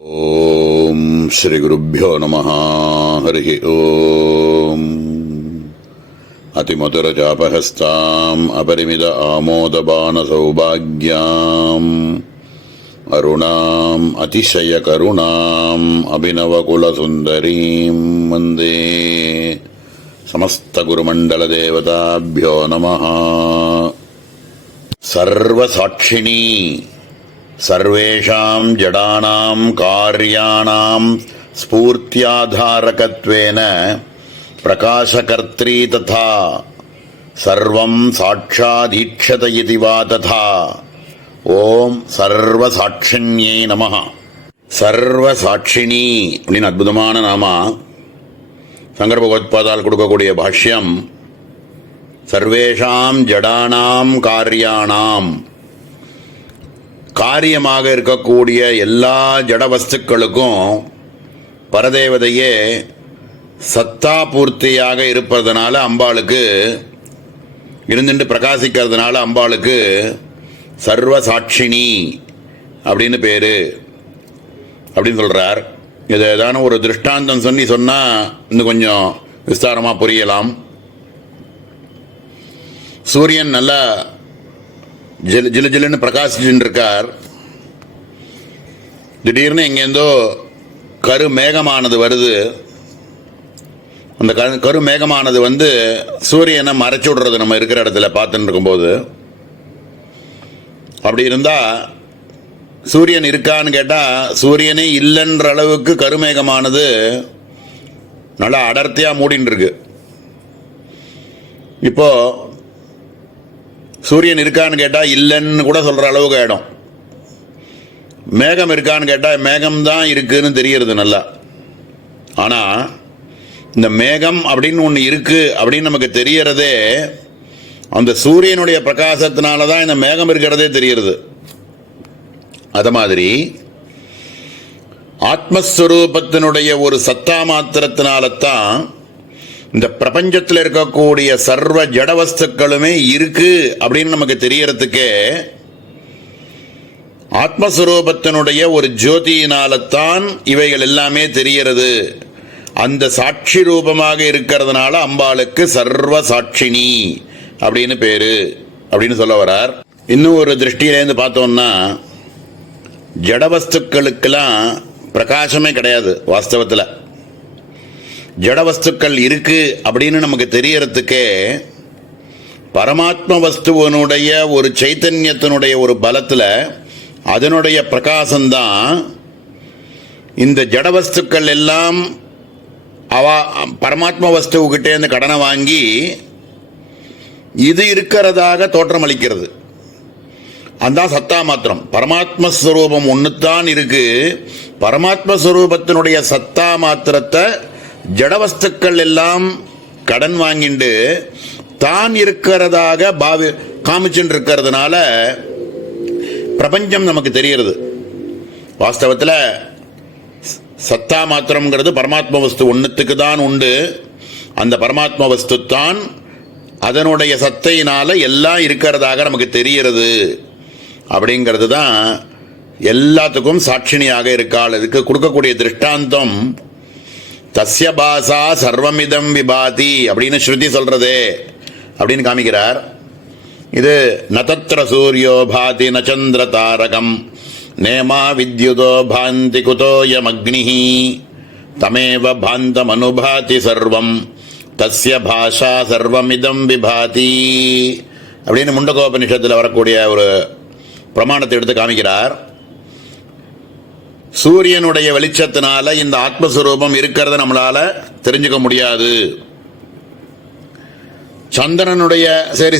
ஓம் ஸ்ரீ குருப்யோ நமஹ. ஹரி ஓம். அதிமதுரஜாபஹஸ்தாம் அபரிமித ஆமோதபான சௌபாக்யாம் அருணாம் அதிசய கருணாம் அபிநவகுலசுந்தரீம் வந்தே சமஸ்தகுருமண்டல தேவதாப்யோ நமஹ. சர்வசாட்சிணி சர்வேஷாம் ஜடானாம் கார்யாணாம் ஸ்பூர்த்தியாதாரகத்வேன பிரகாசகர்த்ரி ததா சர்வம் சாட்சாதீட்சத இதி வா ததா. ஓம் சர்வசாட்சிண்யே நமஹ. சர்வசாட்சிணி அப்படின்னு அற்புதமான நாமா சங்கர பகவத்பாதால் கொடுக்கக்கூடிய பாஷ்யம். சர்வேஷாம் ஜடானாம் கார்யாணாம், காரியமாக இருக்கக்கூடிய எல்லா ஜட வஸ்துக்களுக்கும் பரதேவதையே சத்தா பூர்த்தியாக இருப்பதனால அம்பாளுக்கு இருந்துட்டு பிரகாசிக்கிறதுனால அம்பாளுக்கு சர்வசாட்சினி அப்படின்னு பேரு அப்படின்னு சொல்றார். இதை ஏதான ஒரு திருஷ்டாந்தம் சொன்னா இன்னும் கொஞ்சம் விஸ்தாரமா புரியலாம். சூரியன் நல்லா ஜிலு ஜிலுன்னு பிரகாசிச்சுட்டு இருக்கார். திடீர்னு எங்கேருந்தோ கருமேகமானது வருது. அந்த கருமேகமானது சூரியனை மறைச்சு விடுறது நம்ம இருக்கிற இடத்துல பார்த்துட்டு இருக்கும்போது. அப்படி இருந்தா சூரியன் இருக்கான்னு கேட்டா சூரியனே இல்லைன்ற அளவுக்கு கருமேகமானது நல்லா அடர்த்தியா மூடின்னு இருக்கு. இப்போ சூரியன் இருக்கான்னு கேட்டா இல்லைன்னு கூட சொல்ற அளவுக்கு ஆயிடும். மேகம் இருக்கான்னு கேட்டா மேகம்தான் இருக்குன்னு தெரியறது நல்லா. ஆனா இந்த மேகம் அப்படின்னு ஒன்று இருக்கு அப்படின்னு நமக்கு தெரியறதே அந்த சூரியனுடைய பிரகாசத்தினாலதான் இந்த மேகம் இருக்கிறதே தெரியறது. அது மாதிரி ஆத்மஸ்வரூபத்தினுடைய ஒரு சத்தா மாத்திரத்தினால்தான் இந்த பிரபஞ்சத்தில் இருக்கக்கூடிய சர்வ ஜடவஸ்துக்களுமே இருக்கு அப்படின்னு நமக்கு தெரியறதுக்கே ஆத்மஸ்வரூபத்தினுடைய ஒரு ஜோதியினால்தான் இவைகள் எல்லாமே தெரியறது. அந்த சாட்சி ரூபமாக இருக்கிறதுனால அம்பாளுக்கு சர்வ சாட்சினி அப்படின்னு பேரு அப்படின்னு சொல்ல வரார். இன்னும் ஒரு திருஷ்டியிலேருந்து பார்த்தோம்னா ஜடவஸ்துக்களுக்கெல்லாம் பிரகாசமே கிடையாது. வாஸ்தவத்தில் ஜடவஸ்துக்கள் இருக்கு அப்படின்னு நமக்கு தெரியறதுக்கே பரமாத்ம வஸ்துவனுடைய ஒரு சைத்தன்யத்தினுடைய ஒரு பலத்தில் அதனுடைய பிரகாசம்தான் இந்த ஜடவஸ்துக்கள் எல்லாம் பரமாத்ம வஸ்துக்கிட்டே இருந்து கடனை வாங்கி இது இருக்கிறதாக தோற்றமளிக்கிறது. அதான் சத்தா மாத்திரம். பரமாத்மஸ்வரூபம் ஒன்றுத்தான் இருக்கு. பரமாத்மஸ்வரூபத்தினுடைய சத்தா மாத்திரத்தை ஜடவஸ்துக்கள் எல்லாம் கடன் வாங்கிண்டு தான் இருக்கிறதாக காமிச்சுட்டு இருக்கிறதுனால பிரபஞ்சம் நமக்கு தெரியறது. வாஸ்தவத்தில் சத்தா மாத்திரம்ங்கிறது பரமாத்ம வஸ்து ஒன்றுத்துக்கு தான் உண்டு. அந்த பரமாத்ம வஸ்து தான் அதனுடைய சத்தையினால எல்லாம் இருக்கிறதாக நமக்கு தெரியறது. அப்படிங்கிறது தான் எல்லாத்துக்கும் சாட்சினியாக இருக்காள். இதுக்கு கொடுக்கக்கூடிய திருஷ்டாந்தம் தஸ்ய பாசா சர்வமிதம் விபாதி அப்படின்னு ஸ்ருதி சொல்றதே அப்படின்னு காமிக்கிறார். இது நதத்ர சூரியோ பாதி நச்சந்திர தாரகம் நேமா வித்யுதோ பாந்தி குதோயம் அக்னிஹி தமேவ பாந்தம் அனுபாதி சர்வம் தஸ்ய பாஷா சர்வமிதம் விபாதி அப்படின்னு முண்டகோபனிஷத்தில் வரக்கூடிய ஒரு பிரமாணத்தை எடுத்து காமிக்கிறார். சூரியனுடைய வெளிச்சத்தினால இந்த ஆத்மஸ்வரூபம் இருக்கிறத நம்மளால தெரிஞ்சுக்க முடியாது. சந்திரனுடைய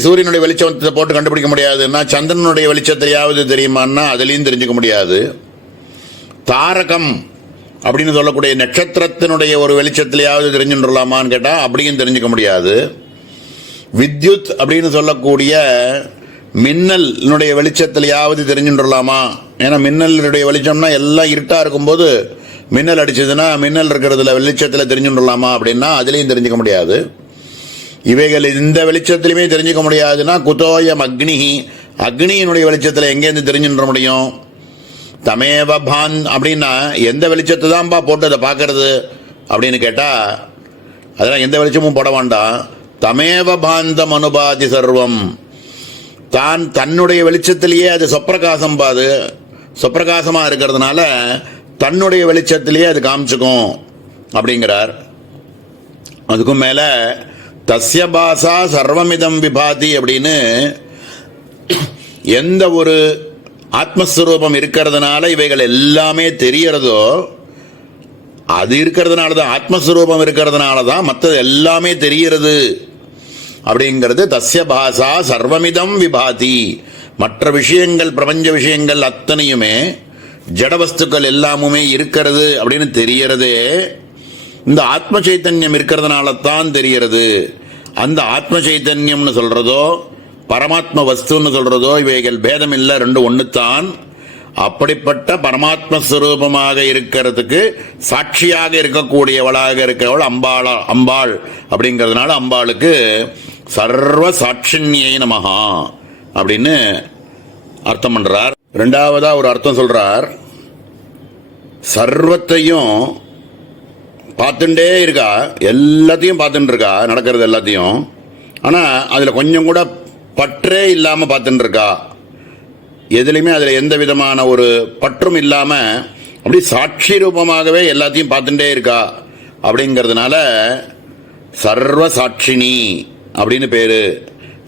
சூரியனுடைய வெளிச்சத்தை போட்டு கண்டுபிடிக்க முடியாதுன்னா சந்திரனுடைய வெளிச்சத்திலேயாவது தெரியுமான்னா அதுலேயும் தெரிஞ்சுக்க முடியாது. தாரகம் அப்படின்னு சொல்லக்கூடிய நட்சத்திரத்தினுடைய ஒரு வெளிச்சத்திலேயாவது தெரிஞ்சுடலாமான்னு கேட்டால் அப்படியும் தெரிஞ்சுக்க முடியாது. வித்யுத் அப்படின்னு சொல்லக்கூடிய மின்னலினுடைய வெளிச்சத்திலேயாவது தெரிஞ்சுடலாமா? ஏன்னா மின்னலுடைய வெளிச்சம்னா எல்லாம் இருட்டா இருக்கும்போது மின்னல் அடிச்சதுன்னா மின்னல் இருக்கிறதுல வெளிச்சத்தில் தெரிஞ்சுடலாமா அப்படின்னா அதுலேயும் தெரிஞ்சுக்க முடியாது. இவைகள் இந்த வெளிச்சத்திலுமே தெரிஞ்சுக்க முடியாதுன்னா குதோயம் அக்னிஹி, அக்னியினுடைய வெளிச்சத்தில் எங்கேருந்து தெரிஞ்சுட முடியும்? தமேவ பான் அப்படின்னா எந்த வெளிச்சத்தை தான்ப்பா போட்டு அதை பார்க்கறது அப்படின்னு கேட்டால் அதெல்லாம் எந்த வெளிச்சமும் போட வேண்டாம். தமேவ பாந்தம் அனுபாதி சர்வம், தன்னுடைய வெளிச்சத்திலேயே அது சொப்பிரகாசம் பாது, சொப்பிரகாசமாக இருக்கிறதுனால தன்னுடைய வெளிச்சத்திலேயே அது காமிச்சுக்கும் அப்படிங்கிறார். அதுக்கும் மேல தஸ்ய பாசா சர்வமிதம் விபாதி அப்படின்னு எந்த ஒரு ஆத்மஸ்வரூபம் இருக்கிறதுனால இவைகள் எல்லாமே தெரியறதோ அது இருக்கிறதுனால தான், ஆத்மஸ்வரூபம் இருக்கிறதுனால தான் மற்றது எல்லாமே தெரிகிறது அப்படிங்கிறது. தஸ்ய பாசா சர்வமிதம் விபாதி, மற்ற விஷயங்கள் பிரபஞ்ச விஷயங்கள் அத்தனையுமே ஜடவஸ்துக்கள் எல்லாமுமே இருக்கிறது அப்படின்னு தெரியறதே இந்த ஆத்ம சைத்தன்யம் இருக்கிறதுனால தான் தெரிகிறது. அந்த ஆத்ம சைத்தன்யம்னு சொல்றதோ பரமாத்ம வஸ்துன்னு சொல்றதோ இவைகள் பேதம் இல்லை, ரெண்டு ஒண்ணுத்தான். அப்படிப்பட்ட பரமாத்ம ஸ்வரூபமாக இருக்கிறதுக்கு சாட்சியாக இருக்கக்கூடியவளாக இருக்கிறவள் அம்பாள் அப்படிங்கிறதுனால அம்பாளுக்கு சர்வ சாட்சிண்யை நமஹா அப்படின்னு அர்த்தம் பண்றார். ரெண்டாவதா ஒரு அர்த்தம் சொல்றார், சர்வத்தையும் பார்த்துட்டே இருக்கா, எல்லாத்தையும் பார்த்துட்டு இருக்கா, நடக்கிறது எல்லாத்தையும். ஆனால் அதில் கொஞ்சம் கூட பற்றே இல்லாமல் பார்த்துட்டு இருக்கா, எதுலையுமே அதில் எந்த விதமான ஒரு பற்றும் இல்லாமல் அப்படி சாட்சி ரூபமாகவே எல்லாத்தையும் பார்த்துட்டே இருக்கா. அப்படிங்கிறதுனால சர்வ சாட்சினி அப்படின்னு பேரு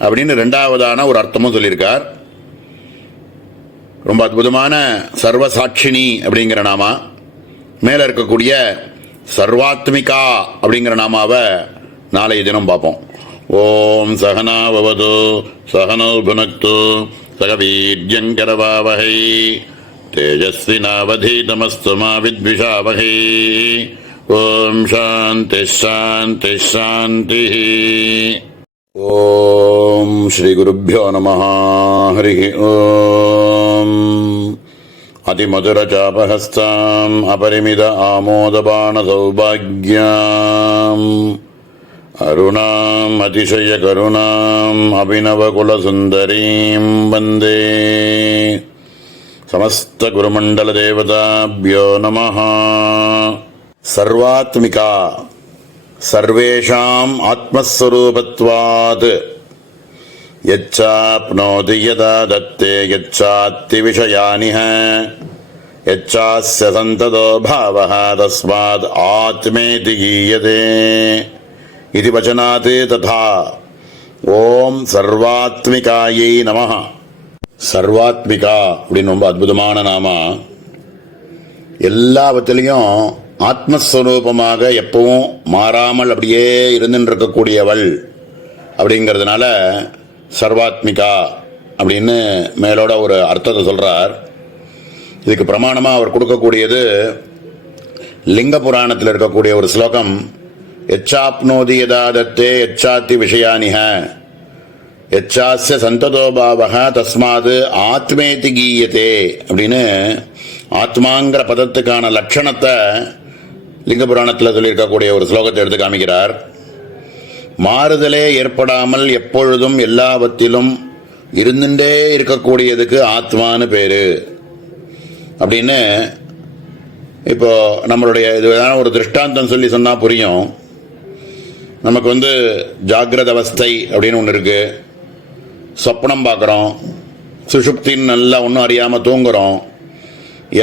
அப்படின்னு ரெண்டாவதான ஒரு அர்த்தமும் சொல்லியிருக்கார். ரொம்ப அற்புதமான சர்வ சாட்சினி அப்படிங்கிற நாமா, மேலே இருக்கக்கூடிய சர்வாத்மிகா அப்படிங்கிற நாமாவை நாளைய தினம் பார்ப்போம். ஓம் சகனா பவது சகனோ புனக்து சக வீர்யங்கரவாவஹை தேஜஸ்வினாவதீதமஸ்து மா வித்விஷாவஹை. ஓம் சாந்தி சாந்தி சாந்தி. ஓம் ஸ்ரீ குருப்யோ நமஹ. ஹரி ஓம். அதிமதுரச்சாபஹஸ்தாம் அபரிமித ஆமோதபான சௌபாக்யாம் அருணாம் அதிசய கருணாம் அபிநவகுலசுந்தரீம் வந்தே. சமஸ்த குருமண்டல தேவதாப்யோ நமஹ. சர்வாத்மிகா சர்வேஷாம் ஆத்மஸ்வரூபத்வாத் யச்சாப்னோதி யதா தத்தே யச்சாத்தி விஷயானிஹ யச்சாஸ்ய சந்ததோ பாவஹ தஸ்மாத் ஆத்மேதி கீயதே இது வசனாத் ததா. ஓம் சர்வாத்மிகாயை நமஹ. சர்வாத்மிகா அப்படின்னு ரொம்ப அற்புதமான நாமா. எல்லாவற்றிலையும் ஆத்மஸ்வரூபமாக எப்பவும் மாறாமல் அப்படியே இருந்துட்டு இருக்கக்கூடியவள் அப்படிங்கிறதுனால சர்வாத்மிகா அப்படின்னு மேலோட ஒரு அர்த்தத்தை சொல்றார். இதுக்கு பிரமாணமாக அவர் கொடுக்கக்கூடியது லிங்க புராணத்தில் இருக்கக்கூடிய ஒரு ஸ்லோகம், எச்சாப்னோதி யதா தத்தே எச்சாத்தி விஷயானிஹ எச்சாஸ்ய சந்ததோ பாவஹ தஸ்மாது ஆத்மேதி கீயதே அப்படின்னு ஆத்மாங்கிற பதத்துக்கான லட்சணத்தை லிங்க புராணத்தில் சொல்லியிருக்கக்கூடிய ஒரு ஸ்லோகத்தை எடுத்து காமிக்கிறார். மாறுதலே ஏற்படாமல் எப்பொழுதும் எல்லாவற்றிலும் இருந்துட்டே இருக்கக்கூடியதுக்கு ஆத்மானு பேரு அப்படின்னு. இப்போ நம்மளுடைய இதுதான ஒரு திருஷ்டாந்தம் சொல்லி சொன்னா புரியும். நமக்கு ஜாகிரத அவஸ்தை அப்படின்னு ஒன்று இருக்கு, சொப்னம் பார்க்குறோம், சுஷுப்தின்னு நல்லா ஒன்றும் அறியாமல் தூங்குறோம்.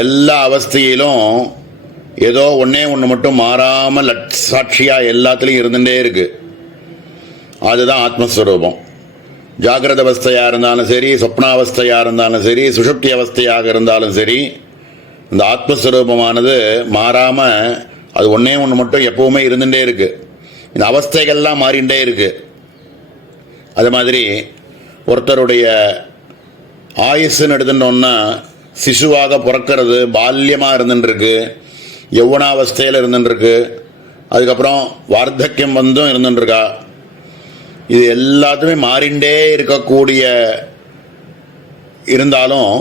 எல்லா அவஸ்தையிலும் ஏதோ ஒன்னே ஒன்று மட்டும் மாறாமல் சாட்சியாக எல்லாத்துலேயும் இருந்துட்டே இருக்கு. அதுதான் ஆத்மஸ்வரூபம். ஜாகிரத அவஸ்தையாக இருந்தாலும் சரி, சொப்னாவஸ்தையாக இருந்தாலும் சரி, சுஷுப்தி அவஸ்தையாக இருந்தாலும் சரி, இந்த ஆத்மஸ்வரூபமானது மாறாமல் அது ஒன்னே ஒன்று மட்டும் எப்பவுமே இருந்துட்டே இருக்கு. இந்த அவஸ்தைகள்லாம் மாறிண்டே இருக்கு. அது மாதிரி ஒருத்தருடைய ஆயுசுன்னு எடுத்துட்டோம்னா சிசுவாக பிறக்கிறது பால்யமாக இருந்துருக்கு, யௌவனாவஸ்தையில் இருந்துருக்கு, அதுக்கப்புறம் வார்த்தக்கியம் வந்தும் இருந்துருக்கா. இது எல்லாத்துமே மாறிண்டே இருக்கக்கூடிய இருந்தாலும்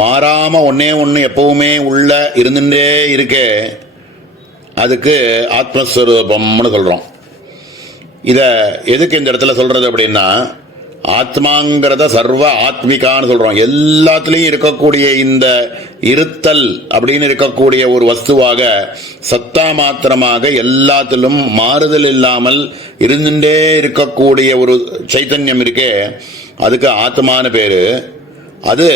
மாறாம ஒன்னே ஒன்று எப்பவுமே உள்ள இருந்துட்டே இருக்கே, அதுக்கு ஆத்மஸ்வரூபம்னு சொல்றோம். இதை எதுக்கு இந்த இடத்துல சொல்றது அப்படின்னா, ஆத்மாங்கிறத சர்வ ஆத்மிகான்னு சொல்றோம். எல்லாத்துலயும் இருக்கக்கூடிய இந்த இருத்தல் அப்படின்னு இருக்கக்கூடிய ஒரு வஸ்துவாக சத்தா மாத்திரமாக எல்லாத்திலும் மாறுதல் இல்லாமல் இருந்துட்டே இருக்கக்கூடிய ஒரு சைத்தன்யம் இருக்கே, அதுக்கு ஆத்மான பேரு. அது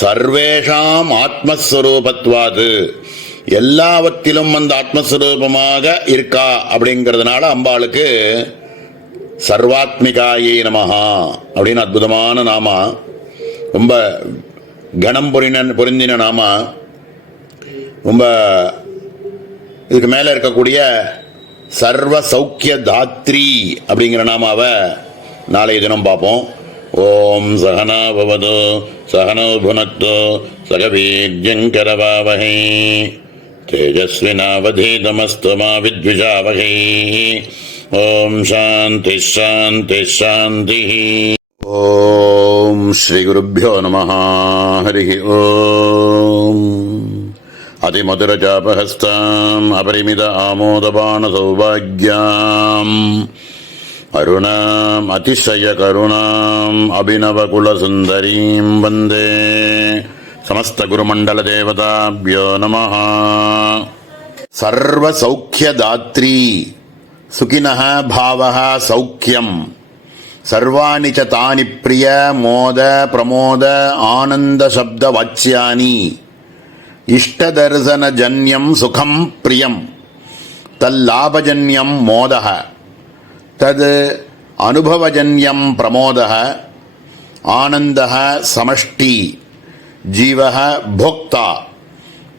சர்வேஷாம் ஆத்மஸ்வரூபத்வாது, எல்லாவற்றிலும் அந்த ஆத்மஸ்வரூபமாக இருக்கா அப்படிங்கிறதுனால அம்பாளுக்கு சர்வாத்மிகாயே நமஹா அப்படின்னு அற்புதமான நாமா, ரொம்ப கணம் பொருந்தின நாமா. ரொம்ப இதுக்கு மேல இருக்கக்கூடிய சர்வ சௌக்கிய தாத்ரி அப்படிங்கிற நாமாவை நாளைய தினம் பார்ப்போம். ஓம் சகனா பவது சகனோ புனக்து சகவீர்யங்கரவாவஹை தேஜஸ்வினாவதீதமஸ்து மா வித்விஷாவஹை. ஓம் சாந்தி சாந்தி சாந்தி. ஓம் ஸ்ரீ குருப்யோ நமः. ஹரி ஓம். அதிமதுரஜாபஹஸ்தாம் அபரிமித ஆமோதபான சௌபாக்யாம் அருணாம் அதிசய கருணாம் அபிநவகுலசுந்தரீம் வந்தே சமஸ்த குருமண்டல தேவதாப்யோ நமः. சர்வ சௌக்கிய தாத்ரி சுகினஹ பாவஹ சௌக்கியம் சர்வாணி ச தானி பிரிய மோத பிரமோத ஆனந்த சப்த வாச்சியானி இஷ்டதர்சன ஜன்யம் சுகம் பிரியம் தல்லாபஜன்யம் மோதஹ தத் அனுபவஜன்யம் பிரமோதஹ ஆனந்தஹ சமஷ்டி ஜீவஹ போக்தா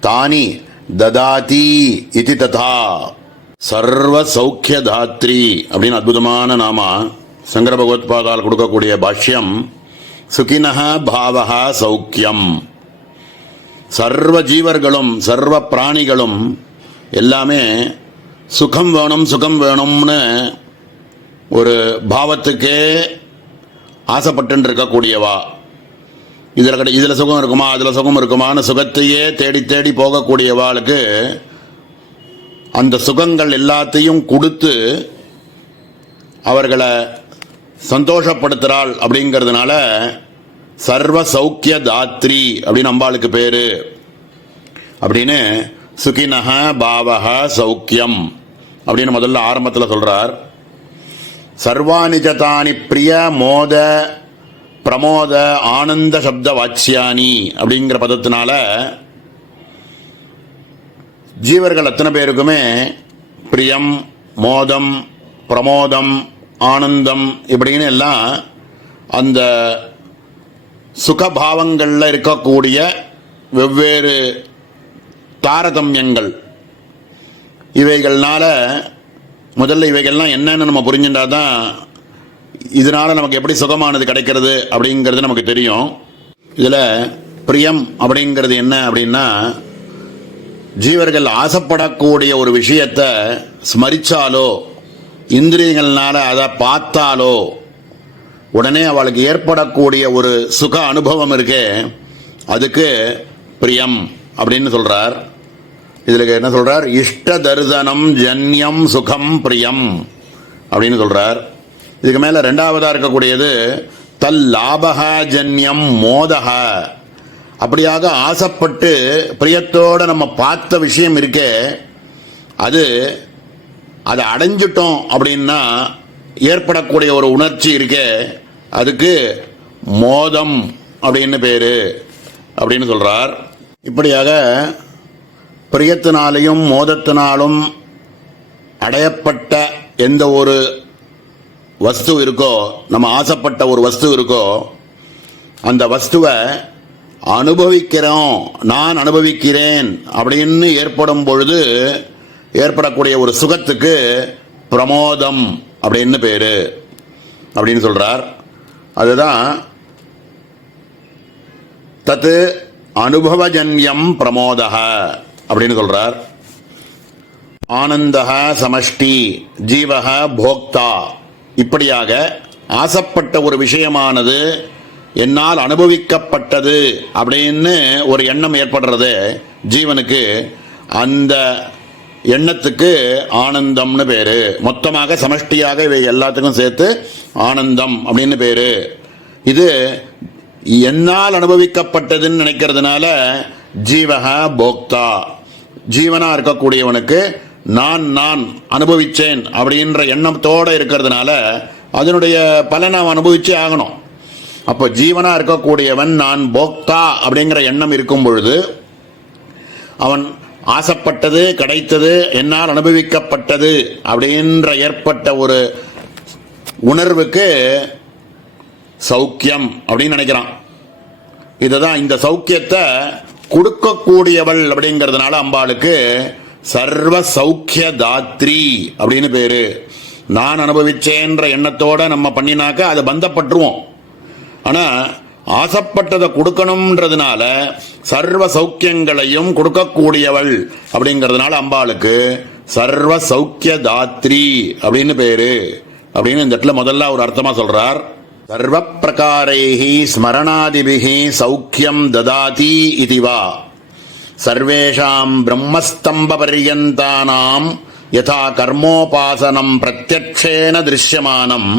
தானி ததாதி இதி ததா. சர்வ சௌக்கிய தாத்ரி அப்படின்னு அற்புதமான நாமா சங்கர பகவத்பாதால் கொடுக்கக்கூடிய பாஷ்யம். சுகினஹ பாவஹ சௌக்கியம், சர்வ ஜீவர்களும் சர்வ பிராணிகளும் எல்லாமே சுகம் வேணும் சுகம் வேணும்னு ஒரு பாவத்துக்கே ஆசைப்பட்டு இருக்கக்கூடியவா. இதில் சுகம் இருக்குமா அதில் சுகம் இருக்குமான்னு சுகத்தையே தேடி தேடி போகக்கூடியவாளுக்கு அந்த சுகங்கள் எல்லாத்தையும் கொடுத்து அவர்களை சந்தோஷப்படுத்துகிறாள். அப்படிங்கிறதுனால சர்வ சௌக்கிய தாத்ரி அப்படின்னு அம்பாளுக்கு பேரு. அப்படின்னு சுகினஹ பாவஹ சௌக்கியம் அப்படின்னு முதல்ல ஆரம்பத்தில் சொல்றார். சர்வானிஜதானி பிரிய மோத பிரமோத ஆனந்த சப்த வாச்சியானி அப்படிங்கிற பதத்தினால ஜீவர்கள் அத்தனை பேருக்குமே பிரியம், மோதம், பிரமோதம், ஆனந்தம் இப்படின்னு எல்லாம் அந்த சுகபாவங்களில் இருக்கக்கூடிய வெவ்வேறு தாரதமியங்கள். இவைகள்னால முதல்ல இவைகள்லாம் என்னன்னு நம்ம புரிஞ்சுட்டா தான் இதனால நமக்கு எப்படி சுகமானது கிடைக்கிறது அப்படிங்கிறது நமக்கு தெரியும். இதில் பிரியம் அப்படிங்கிறது என்ன அப்படின்னா, ஜீவர்கள் ஆசைப்படக்கூடிய ஒரு விஷயத்தை ஸ்மரிச்சாலோ இந்திரியங்கள்னால அதை பார்த்தாலோ உடனே அவளுக்கு ஏற்படக்கூடிய ஒரு சுக அனுபவம் இருக்கே, அதுக்கு பிரியம் அப்படின்னு சொல்றார். இதுல என்ன சொல்றார்? இஷ்ட தரிசனம் ஜன்யம் சுகம் பிரியம் அப்படின்னு சொல்றார். இதுக்கு மேல ரெண்டாவதா இருக்கக்கூடியது தல் லாபக ஜன்யம் மோதக. அப்படியாக ஆசைப்பட்டு பிரியத்தோட நம்ம பார்த்த விஷயம் இருக்கே, அதை அடைஞ்சிட்டோம் அப்படின்னா ஏற்படக்கூடிய ஒரு உணர்ச்சி இருக்கே, அதுக்கு மோதம் அப்படின்னு பேரு அப்படின்னு சொல்றார். இப்படியாக பிரியத்தினாலையும் மோதத்தினாலும் அடையப்பட்ட எந்த ஒரு வஸ்து இருக்கோ, நம்ம ஆசைப்பட்ட ஒரு வஸ்து இருக்கோ, அந்த வஸ்துவை அனுபவிக்கிறோம், நான் அனுபவிக்கிறேன் அப்படின்னு ஏற்படும் பொழுது ஏற்படக்கூடிய ஒரு சுகத்துக்கு பிரமோதம் அப்படின்னு பேரு அப்படின்னு சொல்றார். அதுதான் தத்து அனுபவஜன்யம் பிரமோதக அப்படின்னு சொல்றார். ஆனந்தக சமஷ்டி ஜீவக போக்தா. இப்படியாக ஆசைப்பட்ட ஒரு விஷயமானது என்னால் அனுபவிக்கப்பட்டது அப்படின்னு ஒரு எண்ணம் ஏற்படுறது ஜீவனுக்கு, அந்த எண்ணத்துக்கு ஆனந்தம்னு பேரு. மொத்தமாக சமஷ்டியாக இவை எல்லாத்துக்கும் சேர்த்து ஆனந்தம் அப்படின்னு பேரு. இது என்னால் அனுபவிக்கப்பட்டதுன்னு நினைக்கிறதுனால ஜீவகா போக்தா, ஜீவனா இருக்கக்கூடியவனுக்கு நான் நான் அனுபவிச்சேன் அப்படின்ற எண்ணத்தோட இருக்கிறதுனால அதனுடைய பலனை அவன் அனுபவிச்சே ஆகணும். அப்போ ஜீவனா இருக்கக்கூடியவன் நான் போக்தா அப்படிங்கிற எண்ணம் இருக்கும் பொழுது அவன் ஆசைப்பட்டது கிடைத்தது, என்னால் அனுபவிக்கப்பட்டது அப்படின்ற ஏற்பட்ட ஒரு உணர்வுக்கு சௌக்கியம் அப்படின்னு நினைக்கிறான். இதுதான் இந்த சௌக்கியத்தை கொடுக்கக்கூடியவள் அப்படிங்கிறதுனால அம்பாளுக்கு சர்வ சௌக்கிய தாத்ரி அப்படின்னு பேரு. நான் அனுபவிச்சேன்ற எண்ணத்தோட நம்ம பண்ணினாக்க அதை பந்தப்பட்டுருவோம். ஆனா ஆசைப்பட்டதை கொடுக்கணும்ன்றதுனால சர்வ சௌக்கியங்களையும் கொடுக்கக்கூடியவள் அப்படிங்கிறதுனால அம்பாளுக்கு சர்வ சௌக்கிய தாத்ரி அப்படின்னு பேரு அப்படின்னு இந்த இடத்துல முதல்ல ஒரு அர்த்தமா சொல்றார். சர்வ பிரகாரைஹி ஸ்மரணாதிபிஹி சௌக்கியம் ததாதி இதுவா சர்வேஷாம் பிரம்மஸ்தம்ப பர்யந்தானாம் யதா கர்மோபாசனம் பிரத்யக்ஷேன திருஷ்யமானம்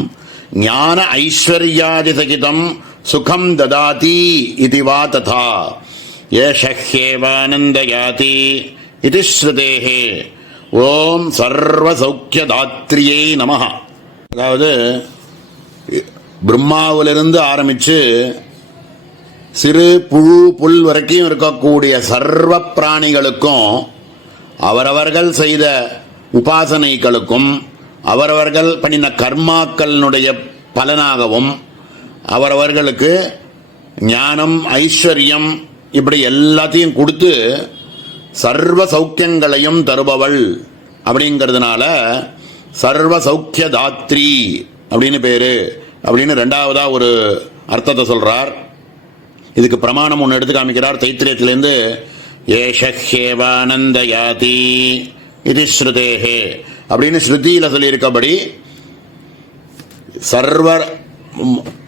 ஞான ஐஸ்வர்யாதி சகிதம் சுகம் ததாதி இதுவா ததா ஏஷஹ்யேவானந்தயாதி இது ஸ்ருதேஹே. ஓம் சர்வ சௌக்கியதாத்ரியை நமஹ. அதாவது பிரம்மாவிலிருந்து ஆரம்பிச்சு சிறு புழு புல் வரைக்கும் இருக்கக்கூடிய சர்வ பிராணிகளுக்கும் அவரவர்கள் செய்த உபாசனைகளுக்கும் அவரவர்கள் பண்ணின கர்மாக்களினுடைய பலனாகவும் அவரவர்களுக்கு ஞானம் ஐஸ்வர்யம் இப்படி எல்லாத்தையும் கொடுத்து சர்வ சௌக்கியங்களையும் தருபவள் அப்படிங்கிறதுனால சர்வ சௌக்கிய தாத்ரி அப்படின்னு பேரு அப்படின்னு ரெண்டாவதா ஒரு அர்த்தத்தை சொல்றார். இதுக்கு பிரமாணம் ஒன்று எடுத்து காமிக்கிறார் தைத்திரியத்திலேருந்து. ஏஷஹ்யேவானந்தயாதி இது ஸ்ருதேஹே அப்படின்னு ஸ்ருதியில சொல்லியிருக்கபடி சர்வ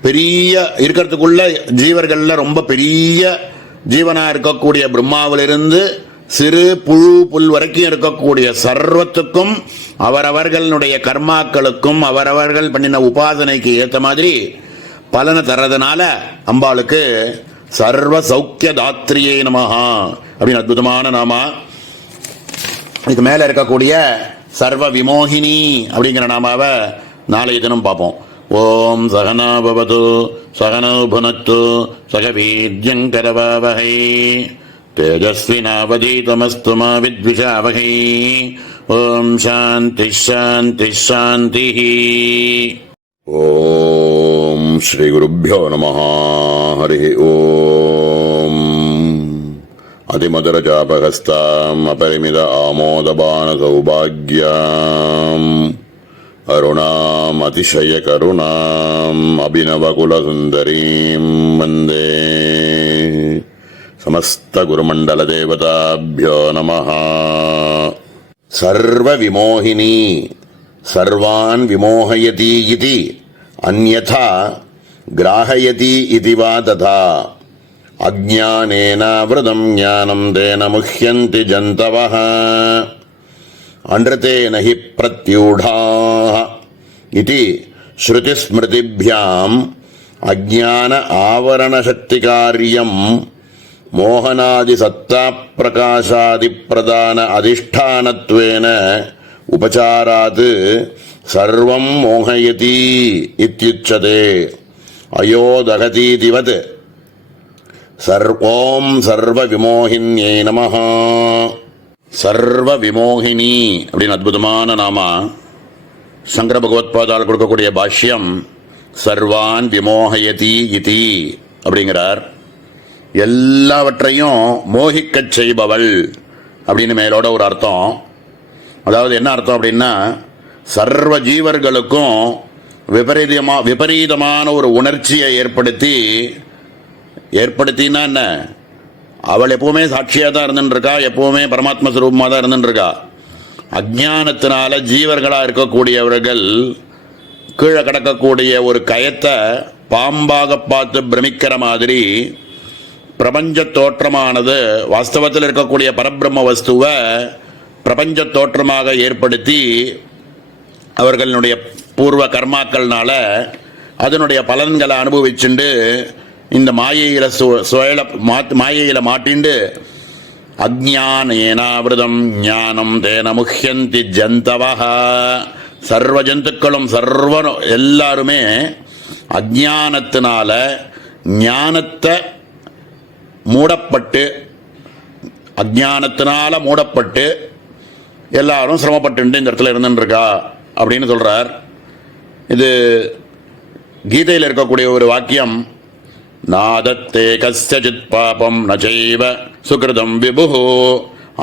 பெரிய இருக்கிறதுக்குள்ள ஜீவர்கள்ல ரொம்ப பெரிய ஜீவனா இருக்கக்கூடிய பிரம்மாவிலிருந்து சிறு புழு புல் வரைக்கும் இருக்கக்கூடிய சர்வத்துக்கும் அவரவர்களுடைய கர்மாக்களுக்கும் அவரவர்கள் பண்ணின உபாசனைக்கு ஏற்ற மாதிரி பலனை தர்றதுனால அம்பாளுக்கு சர்வ சௌக்கிய தாத்ரியே நமஹா அப்படின்னு அற்புதமான நாமா. இதுக்கு மேல இருக்கக்கூடிய சர்வ விமோகினி அப்படிங்கிற நாமாவை நாளைய தினம் பார்ப்போம். ஓம் சகனா பவது சகனோ புனத்து சக வீர்யங்கரவாவஹை தேஜஸ்வினாவதீதமஸ்து மா வித்விஷாவஹை. ஓம் சாந்தி சாந்தி சாந்தி. ஓம் ஸ்ரீ குருப்யோ நமஹ. ஹரி ஓம். அதிமதுரஜாபகஸ்தாம் அபரிமித ஆமோதபான சௌபாக்யாம் அருணாம் அதிசய கருணாம் அபிநவகுலசுந்தரீம் வந்தே. சமஸ்த குருமண்டல தேவதாப்யோ நமஹ. சர்வ விமோகினி சர்வான் விமோகயதி இதி அன்யதா கிராஹயதி இதி வா ததா அஜ்ஞானேனாவ்ருதம் ஞானம் தேன முஹ்யந்தி ஜந்தவஹ அன்ரதேன ஹி பிரத்யூடாஹ இதி ஸ்ருதிஸ்மிருதிभ्याम् அஜ்ஞான ஆவரணசக்திகார்யம் மோகனாதி சத்தா பிரகாசாதி பிரதான அதிஷ்டானத்வேன உபசாராத் சர்வம் மோகயதி இத்யுச்யதே. அயோதகதீதிவத் ஓம் சர்வ விமோகின்யை நமஹ. சர்வ விமோகினி அப்படின்னு அற்புதமான நாமா. சங்கர பகவத்பாதால் கொடுக்கக்கூடிய பாஷ்யம் சர்வான் விமோகயதி இதி அப்படிங்கிறார். எல்லாவற்றையும் மோகிக்கச் செய்பவள் அப்படின்னு மேலோட ஒரு அர்த்தம். அதாவது என்ன அர்த்தம் அப்படின்னா சர்வ ஜீவர்களுக்கும் விபரீதமான ஒரு உணர்ச்சியை ஏற்படுத்தினா என்ன, அவள் எப்பவுமே சாட்சியாக தான் இருந்துருக்கா, எப்பவுமே பரமாத்ம ஸ்வரூபமாக தான் இருந்துருக்கா. அஜ்ஞானத்தினால ஜீவர்களாக இருக்கக்கூடியவர்கள் கீழே கிடக்கக்கூடிய ஒரு கயத்தை பாம்பாக பார்த்து பிரமிக்கிற மாதிரி பிரபஞ்ச தோற்றமானது வாஸ்தவத்தில் இருக்கக்கூடிய பரபிரம்ம வஸ்துவை பிரபஞ்ச தோற்றமாக ஏற்படுத்தி அவர்களுடைய பூர்வ கர்மாக்கள்னால அதனுடைய பலன்களை அனுபவிச்சுண்டு இந்த மாயையில மாட்டிண்டு அஜ்ஞானேனாவிரதம் ஞானம் தேன முஹ்யந்தி ஜந்தவஹ. சர்வ ஜந்துக்களும் எல்லாருமே அஜ்ஞானத்தினால ஞானத்தை மூடப்பட்டு எல்லாரும் சிரமப்பட்டு இந்த இடத்துல இருந்துருக்கா அப்படின்னு சொல்றார். இது கீதையில் இருக்கக்கூடிய ஒரு வாக்கியம், நாதத்தே கஸ்யசித் பாபம் நசைவ சுகிருதம் விபுஹு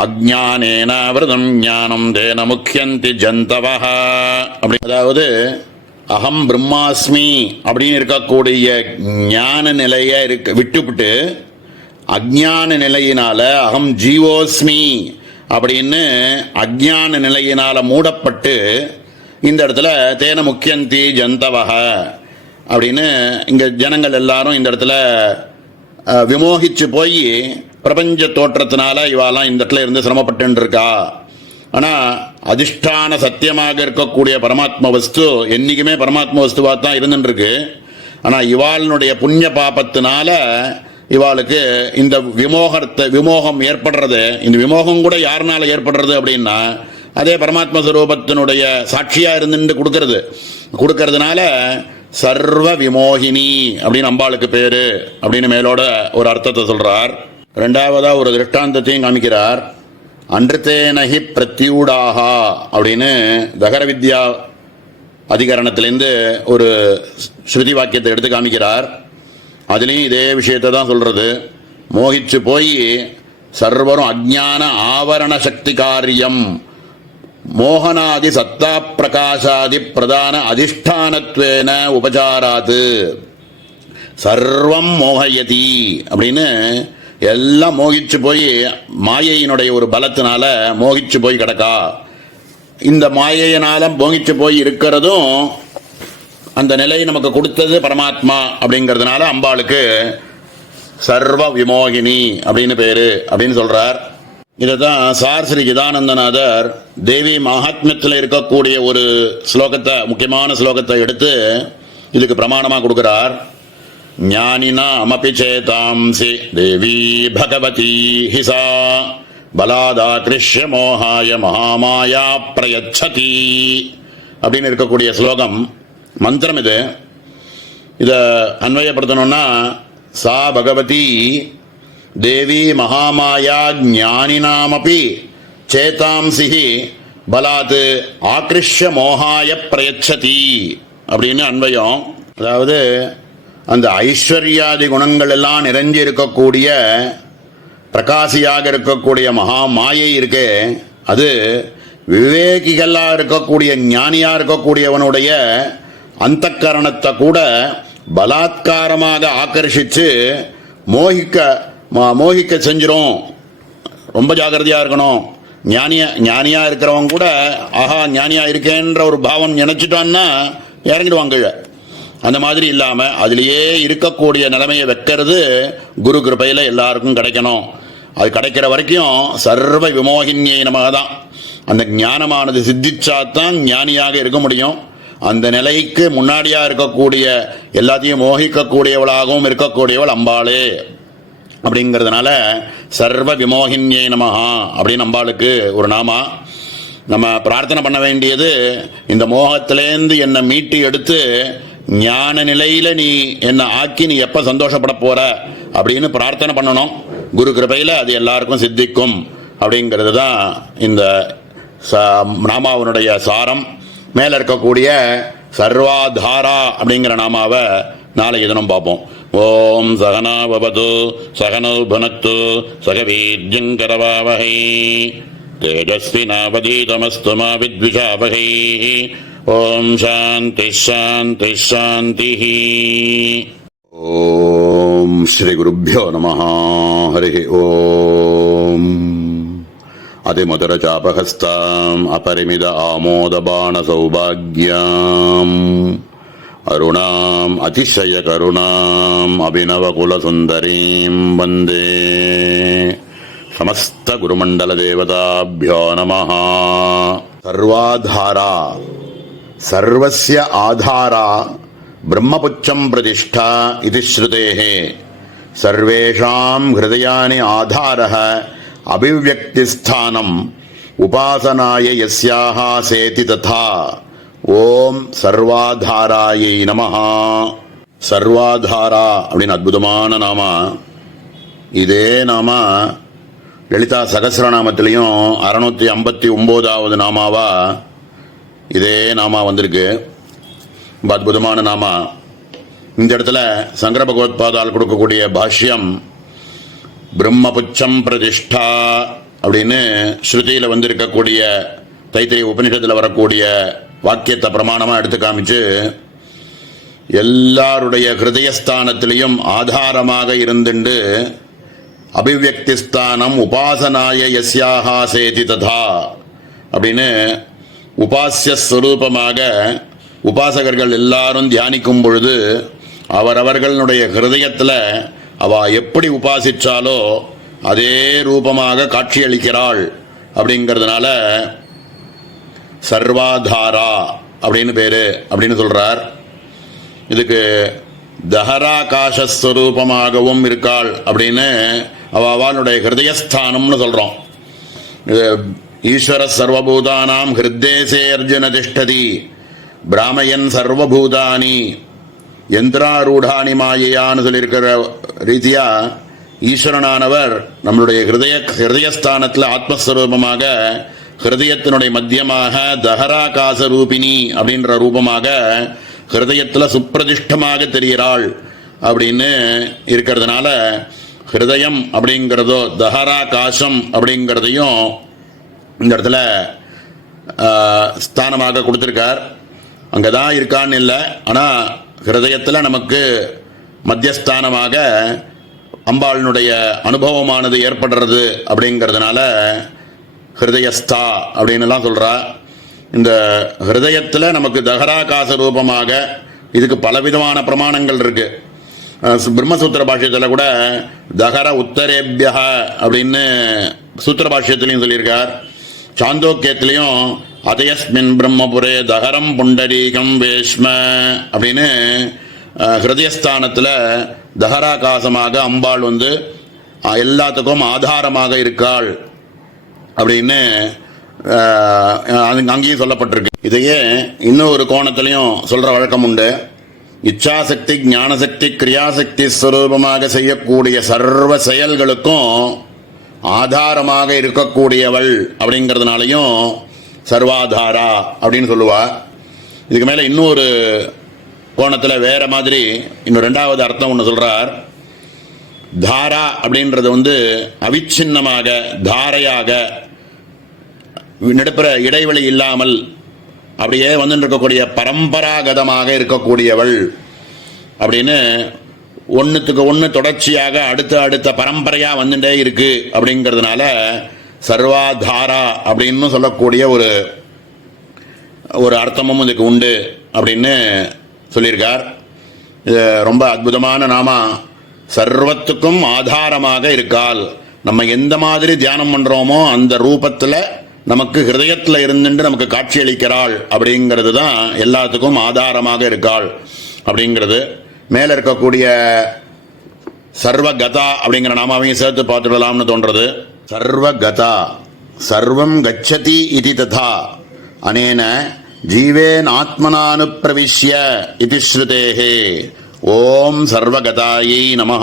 அஜ்ஞானேன விரதம் ஞானம் தேன முஹ்யந்தி ஜந்தவஹ. அப்படி அதாவது அகம் பிரம்மாஸ்மி அப்படின்னு இருக்கக்கூடிய ஞான நிலையை விட்டுவிட்டு அஜ்ஞான நிலையினால அகம் ஜீவோஸ்மி அப்படின்னு அஜ்ஞான நிலையினால மூடப்பட்டு இந்த இடத்துல தேன முக்கியந்தி ஜந்தவஹ அப்படின்னு இங்க ஜனங்கள் எல்லாரும் இந்த இடத்துல விமோகிச்சு போய் பிரபஞ்ச தோற்றத்தினால இவாலாம் இந்த இடத்துல இருந்து சிரமப்பட்டு இருக்கா. ஆனா அதிஷ்டான சத்தியமாக இருக்கக்கூடிய பரமாத்ம வஸ்து என்னைக்குமே பரமாத்ம வஸ்துவா தான் இருந்துருக்கு. ஆனா இவாளுடைய புண்ணிய பாபத்தினால இவாளுக்கு இந்த விமோகம் ஏற்படுறது. இந்த விமோகம் கூட யாருனால ஏற்படுறது அப்படின்னா அதே பரமாத்ம ஸ்வரூபத்தினுடைய சாட்சியா இருந்து கொடுக்கறதுனால சர்வ விமோகினி அப்படின்னு அம்பாளுக்கு பேரு அப்படின்னு மேலோட ஒரு அர்த்தத்தை சொல்றார். ரெண்டாவதா ஒரு திருஷ்டாந்தத்தையும் காமிக்கிறார். அன்றுத்தேனகி பிரத்யூடாகா அப்படின்னு தகர வித்யா அதிகரணத்திலேருந்து ஒரு ஸ்ருதி வாக்கியத்தை எடுத்து காமிக்கிறார். அதுலேயும் இதே விஷயத்தை தான் சொல்றது. மோகிச்சு போய் சர்வரும் அஜ்ஞான ஆவரண சக்தி காரியம் மோகனாதி சத்தா பிரகாசாதி பிரதான அதிஷ்டானத்வேன உபசாராது சர்வம் மோகயதி அப்படின்னு எல்லாம் மோகிச்சு போய் மாயையினுடைய ஒரு பலத்தினால மோகிச்சு போய் கிடக்கா. இந்த மாயையினால மோகிச்சு போய் இருக்கிறதும் அந்த நிலையை நமக்கு கொடுத்தது பரமாத்மா அப்படிங்கிறதுனால அம்பாளுக்கு சர்வ விமோகினி அப்படின்னு பேரு அப்படின்னு சொல்றார். இதைதான் சார் ஸ்ரீ சிதானந்தநாதர் தேவி மகாத்மியத்தில் இருக்கக்கூடிய ஒரு ஸ்லோகத்தை, முக்கியமான ஸ்லோகத்தை எடுத்து இதுக்கு பிரமாணமா கொடுக்கிறார். ஞானினா அமபி சேதாம்சி தேவி பகவதி ஹிசா பலாதா கிருஷ்ய மோகாய மகாமாயா பிரயச்சதி அப்படின்னு இருக்கக்கூடிய ஸ்லோகம் மந்திரம். இதை அன்வயப்படுத்தணும்னா சா பகவதி தேவி மகாமாயா ஞானினாமபி சேதாம்சிஹி பலாத் ஆக்ரிஷ்ய மோகாய பிரயச்சதி அப்படின்னு அன்வயம். அதாவது அந்த ஐஸ்வர்யாதி குணங்கள் எல்லாம் நிறைஞ்சி இருக்கக்கூடிய பிரகாசியாக இருக்கக்கூடிய மகா மாயை இருக்கே, அது விவேகிகளா இருக்கக்கூடிய ஞானியா இருக்கக்கூடியவனுடைய அந்த கரணத்தை கூட பலாத்காரமாக ஆக்கர்ஷிச்சு மோகிக்க செஞ்சிரும். ரொம்ப ஜாகிரதையா இருக்கணும். ஞானியா இருக்கிறவங்க கூட ஆஹா ஞானியா இருக்கேன்ற ஒரு பாவம் நினைச்சிட்டான்னா இறங்கிடுவாங்க. அந்த மாதிரி இல்லாம அதிலேயே இருக்கக்கூடிய நிலைமையை வைக்கிறது குரு கிருபையில எல்லாருக்கும் கிடைக்கணும். அது கிடைக்கிற வரைக்கும் சர்வ விமோகினியை நமக தான். அந்த ஞானமானது சித்திச்சாத்தான் ஞானியாக இருக்க முடியும். அந்த நிலைக்கு முன்னாடியா இருக்கக்கூடிய எல்லாத்தையும் மோகிக்கக்கூடியவளாகவும் இருக்கக்கூடியவள் அம்பாளே அப்படிங்கிறதுனால சர்வ விமோகினியை நமஹா அப்படின்னு அம்பாளுக்கு ஒரு நாமா. நம்ம பிரார்த்தனை பண்ண வேண்டியது, இந்த மோகத்திலேருந்து என்னை மீட்டி எடுத்து ஞான நிலையில நீ என்னை ஆக்கி நீ எப்ப சந்தோஷப்பட போற அப்படின்னு பிரார்த்தனை பண்ணணும். குரு கிருபையில அது எல்லாருக்கும் சித்திக்கும் அப்படிங்கிறது தான் இந்த நாமாவனுடைய சாரம். மேல இருக்கக்கூடிய சர்வாதாரா அப்படிங்கிற நாமாவை நாளைக்கு தினம் பார்ப்போம். ஓம் சகனா பவது சகனோ புனக்து சகவீர்ஜங்கரவாவஹை தேஜஸ்வினாவதீதமஸ்து மா வித்விஷாவஹை. ஓம் சாந்தி சாந்தி சாந்தி. ஓம் ஸ்ரீ குருभ्यो நமः. ஹரி ஓம். அதிமதுரசாபஹஸ்தாம் அபரிமித ஆமோதபாண சௌபாக்யாம் அருணாம் அதிசய கருணாம் அபிநவகுல சுந்தரீம் வந்தே. समस्त गुरुमंडल देवताभ्यो नमः। सर्वाधारा सर्वस्य आधारा ब्रह्मपुच्छं प्रतिष्ठा इति श्रुतेः सर्वेषां हृदयानि आधारः अभिव्यक्तिस्थानम् उपासनाय यस्याः सेति तथा। ओम सर्वाधारायै நமஹ. சர்வாதாரா அப்படின்னு அற்புதமான நாமா. இதே நாம லலிதா சகஸ்ரநாமத்திலையும் 659வது நாமாவா இதே நாமா வந்திருக்கு. ரொம்ப அற்புதமான நாமா. இந்த இடத்துல சங்கர பகவத்பாதால் கொடுக்கக்கூடிய பாஷ்யம் பிரம்மபுச்சம் பிரதிஷ்டா அப்படின்னு ஸ்ருதியில் வந்திருக்கக்கூடிய தைத்திரிய உபனிஷத்தில் வரக்கூடிய வாக்கியத்தை பிரமாணமாக எடுத்து காமிச்சு எல்லாருடைய ஹிருதயஸ்தானத்திலையும் ஆதாரமாக இருந்துண்டு அபிவியக்திஸ்தானம் உபாசனாய யஸ்யாஹா சேதி ததா அப்படின்னு உபாசிய ஸ்வரூபமாக உபாசகர்கள் எல்லாரும் தியானிக்கும் பொழுது அவரவர்களுடைய ஹிருதயத்தில் அவ எப்படி உபாசிச்சாலோ அதே ரூபமாக காட்சியளிக்கிறாள். அப்படிங்கிறதுனால சர்வாதாரா அப்படின்னு பேரு அப்படின்னு சொல்றார். இதுக்கு தஹராகாசஸ்வரூபமாகவும் இருக்காள் அப்படின்னு அவளுடைய ஹிருதயஸ்தானம்னு சொல்றோம். ஈஸ்வர சர்வபூதானாம் ஹிருத்தேசே அர்ஜுன திஷ்டதி பிராமயன் சர்வபூதானி யந்திராரூடானி மாயையான்னு சொல்லியிருக்கிற ரீதியா ஈஸ்வரனானவர் நம்மளுடைய ஹிருதயஸ்தானத்தில் ஆத்மஸ்வரூபமாக ஹிருதயத்தினுடைய மத்தியமாக தஹராகாச ரூபிணி அப்படின்ற ரூபமாக ஹிருதயத்தில் சுப்பிரதிஷ்டமாக தெரிகிறாள் அப்படின்னு இருக்கிறதுனால ஹிருதயம் அப்படிங்கிறதோ தஹராகாசம் அப்படிங்கிறதையும் இந்த இடத்துல ஸ்தானமாக கொடுத்துருக்கார். அங்கே தான் இருக்கான்னு இல்லை, ஆனால் ஹிருதயத்தில் நமக்கு மத்தியஸ்தானமாக அம்பாளினுடைய அனுபவமானது ஏற்படுறது அப்படிங்கிறதுனால ஹிருதயஸ்தா அப்படின்னுலாம் சொல்கிறா. இந்த ஹிருதயத்தில் நமக்கு தஹராகாச ரூபமாக இதுக்கு பலவிதமான பிரமாணங்கள் இருக்கு. பிரம்மசூத்திர பாஷ்யத்தில் கூட தஹர உத்தரேபிய அப்படின்னு சூத்திர பாஷ்யத்திலையும் சொல்லியிருக்கார். சாந்தோக்கியத்திலையும் அதயஸ்மின் பிரம்மபுரே தஹரம் புண்டரீகம் வேஷ்ம அப்படின்னு ஹிருதயஸ்தானத்தில் தஹராகாசமாக அம்பாள் எல்லாத்துக்கும் ஆதாரமாக இருக்காள் அப்படின்னு அங்கேயும் சொல்லப்பட்டிருக்கு. இதையே இன்னொரு கோணத்திலையும் சொல்ற வழக்கம் உண்டு. இச்சாசக்தி ஞானசக்தி கிரியாசக்தி ஸ்வரூபமாக செய்யக்கூடிய சர்வ செயல்களுக்கும் ஆதாரமாக இருக்கக்கூடியவள் அப்படிங்கிறதுனாலையும் சர்வாதாரா அப்படின்னு சொல்லுவா. இதுக்கு மேல இன்னொரு கோணத்தில் வேற மாதிரி இன்னும் ரெண்டாவது அர்த்தம் ஒன்று சொல்றார். தாரா அப்படின்றது அவிச்சின்னமாக தாரையாக நடுப்புற இடைவெளி இல்லாமல் அப்படியே இருக்கக்கூடிய பரம்பராகதமாக இருக்கக்கூடியவள் அப்படின்னு ஒன்றுத்துக்கு ஒன்று தொடர்ச்சியாக அடுத்த அடுத்த பரம்பரையா வந்துட்டே இருக்கு. அப்படிங்கிறதுனால சர்வாதாரா அப்படின்னு சொல்லக்கூடிய ஒரு அர்த்தமும் இதுக்கு உண்டு அப்படின்னு சொல்லியிருக்கார். இது ரொம்ப அற்புதமான நாமா. சர்வத்துக்கும் ஆதாரமாக இருக்கால். நம்ம எந்த மாதிரி தியானம் பண்றோமோ அந்த ரூபத்தில் நமக்கு ஹிருதயத்தில் இருந்துட்டு நமக்கு காட்சி அளிக்கிறாள் அப்படிங்கிறது தான் எல்லாத்துக்கும் ஆதாரமாக இருக்காள் அப்படிங்கிறது. மேல இருக்கக்கூடிய சர்வகதா அப்படிங்கிற நாமாவையும் சேர்த்து பார்த்துடலாம்னு தோன்றது. சர்வகதா சர்வம் கச்சதி இதி ததா அனேன ஜீவேன் ஆத்மனானுப்பிரவிஷ்ய இதி ஸ்ருதேஹே. ஓம் சர்வகதாயை நமஹ.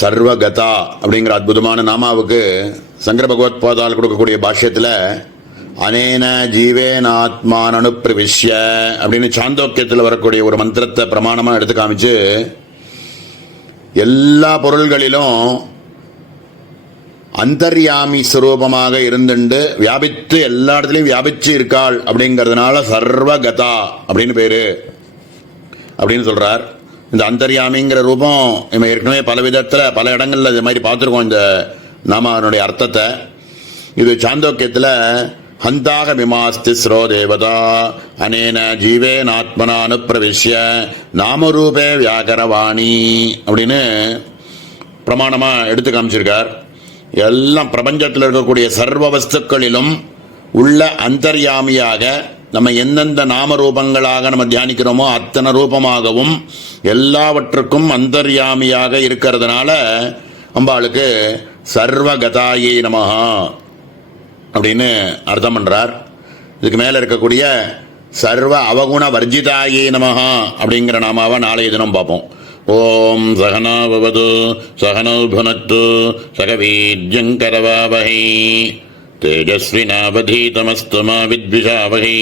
சர்வகதா அப்படிங்கிற அற்புதமான நாமாவுக்கு சங்கர பகவத்பாதால் கொடுக்கக்கூடிய பாஷ்யத்தில் அனேன ஜீவேன் ஆத்மான் அனுப்பிரவிஷ்ய அப்படின்னு சாந்தோக்கியத்தில் வரக்கூடிய ஒரு மந்திரத்தை பிரமாணமாக எடுத்து காமிச்சு எல்லா பொருள்களிலும் அந்தர்யாமி ஸ்வரூபமாக இருந்துண்டு வியாபித்து எல்லா இடத்துலையும் வியாபிச்சு இருக்காள் அப்படிங்கிறதுனால சர்வகதா அப்படின்னு பேரு அப்படின்னு சொல்றார். இந்த அந்தர்யாமிங்கிற ரூபம் நம்ம ஏற்கனவே பல விதத்தில் பல இடங்கள்ல இது மாதிரி பார்த்துருக்கோம். இந்த நாமனுடைய அர்த்தத்தை இது சாந்தோக்கியத்தில் ஹந்தாக விமாஸ்தி ஸ்ரோ தேவதா அனேன ஜீவேன் ஆத்மனா அனுப்பிரவிஷ்ய நாமரூபே வியாகரவாணி அப்படின்னு பிரமாணமாக எடுத்து காமிச்சிருக்கார். எல்லாம் பிரபஞ்சத்தில் இருக்கக்கூடிய சர்வ வஸ்துக்களிலும் உள்ள அந்தர்யாமியாக நம்ம எந்தெந்த நாம ரூபங்களாக நம்ம தியானிக்கிறோமோ அத்தனை ரூபமாகவும் எல்லாவற்றுக்கும் அந்தர்யாமியாக இருக்கிறதுனால அம்பாளுக்கு சர்வகதாயே நமஹா அப்படின்னு அர்த்தம் பண்றார். இதுக்கு மேல இருக்கக்கூடிய சர்வ அவகுண வர்ஜிதாயே நமஹா அப்படிங்கிற நாமாவை நாளைய தினம் பார்ப்போம். ஓம் சகனா பவது சகனோ புனக்து சக வீர்யங்கரவாவஹை தேஜஸ்வினாவதீதமஸ்து மா வித்விஷாவஹை.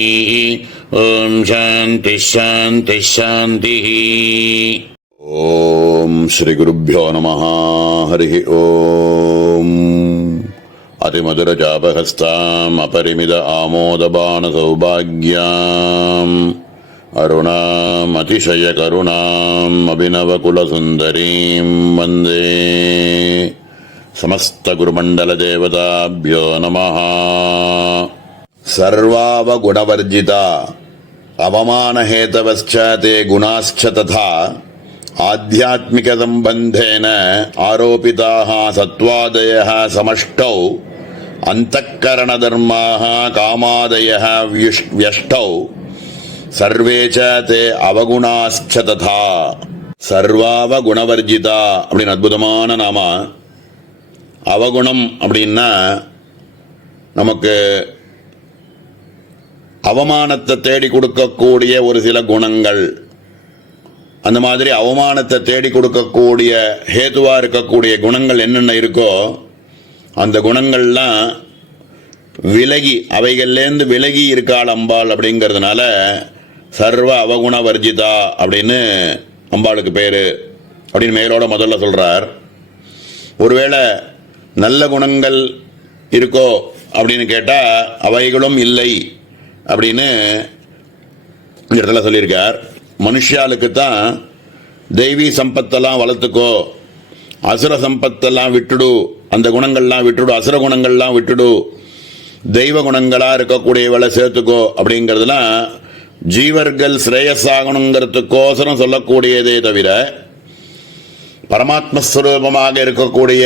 ஓம் சாந்தி சாந்தி சாந்தி. ஓம் ஸ்ரீ குருப்யோ நமஹ. ஹரி ஓம். அதிமதுரஜாபஹஸ்தாம் அபரிமித ஆமோதபான சௌபாக்யாம் அருணாம் அதிசய கருணாம் அபிநவகுலசுந்தரீம் வந்தே. சமஸ்த குருமண்டல தேவதாப்யோ நமஹ. சர்வாவகுணவர்ஜிதா அவமானஹேதவஸ்ச தே குணாஸ்ச ததா ஆத்யாத்மிக சம்பந்தேன ஆரோபிதாः சத்வாதயः சமஷ்டௌ அந்தக்கரண தர்மாः காமாதயः வியஷ்டௌ சர்வே ச தே அவகுணாஸ்ச ததா. சர்வாவகுணவர்ஜிதா அப்படின்னு அற்புதமான நாம. அவகுணம் அப்படின்னா நமக்கு அவமானத்தை தேடி கொடுக்கக்கூடிய ஒரு சில குணங்கள், அந்த மாதிரி அவமானத்தை தேடி கொடுக்கக்கூடிய ஹேதுவா இருக்கக்கூடிய குணங்கள் என்னென்ன இருக்கோ அந்த குணங்கள்லாம் விலகி அவைகள்லேருந்து விலகி இருக்காள் அம்பாள். அப்படிங்கிறதுனால சர்வ அவகுண வர்ஜிதா அப்படின்னு அம்பாளுக்கு பேரு அப்படின்னு மேலோட முதல்ல சொல்றார். ஒருவேளை நல்ல குணங்கள் இருக்கோ அப்படின்னு கேட்டா அவைகளும் இல்லை அப்படின்னு இந்த இடத்துல சொல்லியிருக்கார். மனுஷாளுக்கு தான் தெய்வீ சம்பத்தெல்லாம் வளர்த்துக்கோ, அசுர சம்பத்தெல்லாம் விட்டுடு, அந்த குணங்கள்லாம் விட்டுடு, அசுர குணங்கள்லாம் விட்டுடு, தெய்வ குணங்களா இருக்கக்கூடியவளை சேர்த்துக்கோ அப்படிங்கிறதுலாம் ஜீவர்கள் ஸ்ரேயஸாகணுங்கிறதுக்கோசரம் சொல்லக்கூடியதே தவிர பரமாத்மஸ்வரூபமாக இருக்கக்கூடிய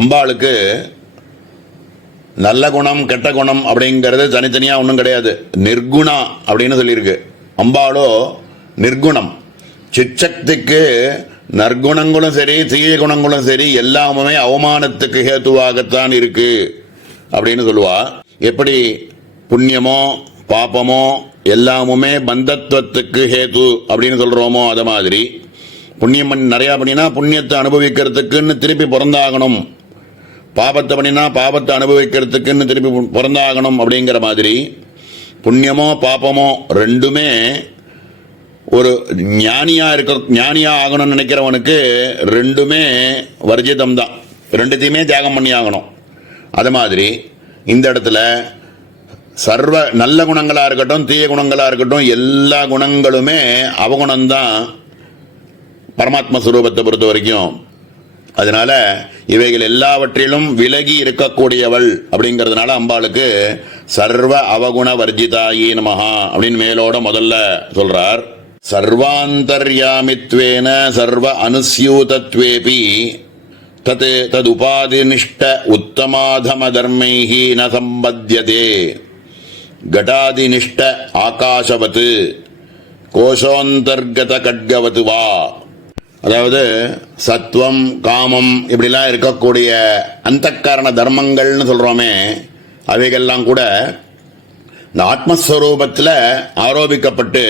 அம்பாளுக்கு நல்ல குணம் கெட்ட குணம் அப்படிங்கிறது தனித்தனியா ஒன்றும் கிடையாது. நிர்குணா அப்படின்னு சொல்லியிருக்கு. அம்பாளோ நிர்குணம். சிச்சக்திக்கு நற்குணங்களும் சரி தீய குணங்களும் சரி எல்லாமே அவமானத்துக்கு ஹேத்துவாகத்தான் இருக்கு அப்படின்னு சொல்லுவா. எப்படி புண்ணியமோ பாப்பமோ எல்லாமுமே பந்தத்துவத்துக்கு ஹேத்து அப்படின்னு சொல்றோமோ அத மாதிரி புண்ணியம் நிறைய பண்ணினா புண்ணியத்தை அனுபவிக்கிறதுக்குன்னு திருப்பி பிறந்தாகணும், பாபத்தை பண்ணினா பாபத்தை அனுபவிக்கிறதுக்குன்னு திருப்பி பிறந்தாகணும் அப்படிங்கிற மாதிரி புண்ணியமோ பாப்பமோ ரெண்டுமே ஒரு ஞானியா ஆகணும்னு நினைக்கிறவனுக்கு ரெண்டுமே வர்ஜிதம் தான், ரெண்டுத்தையுமே தியாகம் பண்ணி ஆகணும். அது மாதிரி இந்த இடத்துல சர்வ நல்ல குணங்களா இருக்கட்டும் தீய குணங்களா இருக்கட்டும் எல்லா குணங்களுமே அவகுணம்தான் பரமாத்ம சுரூபத்தை பொறுத்த வரைக்கும். அதனால இவைகள் எல்லாவற்றிலும் விலகி இருக்கக்கூடியவள் அப்படிங்கிறதுனால அம்பாளுக்கு சர்வ அவகுண வர்ஜிதாயி நமஹா அப்படின்னு மேலோட முதல்ல சொல்றார். சர்வாந்தர்யாமித்வேன சர்வ அனுஸ்யூதத்வேபி தத் ததுபாதினிஷ்ட உத்தமாதம தர்மைஹி ந சம்பத்யதே கடாதினிஷ்ட ஆகாசவத் கோஷோந்தர்கத கட்கவத் வா. அதாவது சத்துவம் காமம் இப்படிலாம் இருக்கக்கூடிய அந்தக்கரண தர்மங்கள்னு சொல்றோமே அவைகள்லாம் கூட இந்த ஆத்மஸ்வரூபத்தில் ஆரோபிக்கப்பட்டு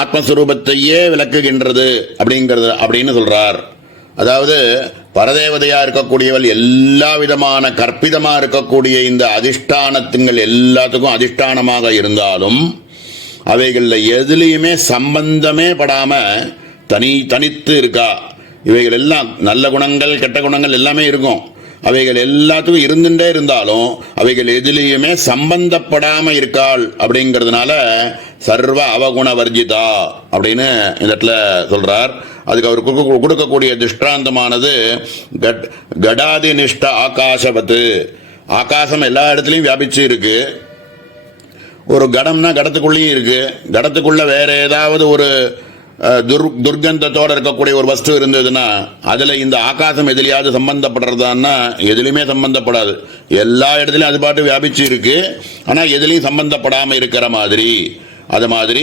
ஆத்மஸ்வரூபத்தையே விளக்குகின்றது அப்படிங்கிறது அப்படின்னு சொல்றார். அதாவது பரதேவதையா இருக்கக்கூடியவள் எல்லா விதமான கற்பிதமா இருக்கக்கூடிய இந்த அதிஷ்டானத்துங்கள் எல்லாத்துக்கும் அதிஷ்டானமாக இருந்தாலும் அவைகளில் எதுலேயுமே சம்பந்தமே படாம தனித்து இருக்கா. இவைகள் எல்லாம் நல்ல குணங்கள் கெட்ட குணங்கள் எல்லாமே இருக்கும், அவைகள் எல்லாத்துக்கும் இருந்துட்டே இருந்தாலும் அவைகள் எதிலையுமே சம்பந்தப்படாம இருக்காள் அப்படிங்கிறதுனால சர்வ அவகுண வர்ஜிதா அப்படின்னு இந்த இடத்துல சொல்றார். அதுக்கு அவர் கொடுக்கக்கூடிய திருஷ்டாந்தமானது கடாதி நிஷ்ட ஆகாசவத்து. ஆகாசம் எல்லா இடத்துலையும் வியாபிச்சு இருக்கு. ஒரு கடம்னா கடத்துக்குள்ளேயும் இருக்கு. கடத்துக்குள்ள வேற ஏதாவது ஒரு துர்கந்தத்தோடு இருக்கக்கூடிய ஒரு வஸ்து இருந்ததுன்னா அதில் இந்த ஆகாசம் எதிலையாவது சம்பந்தப்படுறதான்னா எதுலையுமே சம்பந்தப்படாது. எல்லா இடத்துலையும் அது பாட்டு வியாபிச்சு இருக்கு. ஆனால் எதுலையும் சம்பந்தப்படாமல் இருக்கிற மாதிரி, அது மாதிரி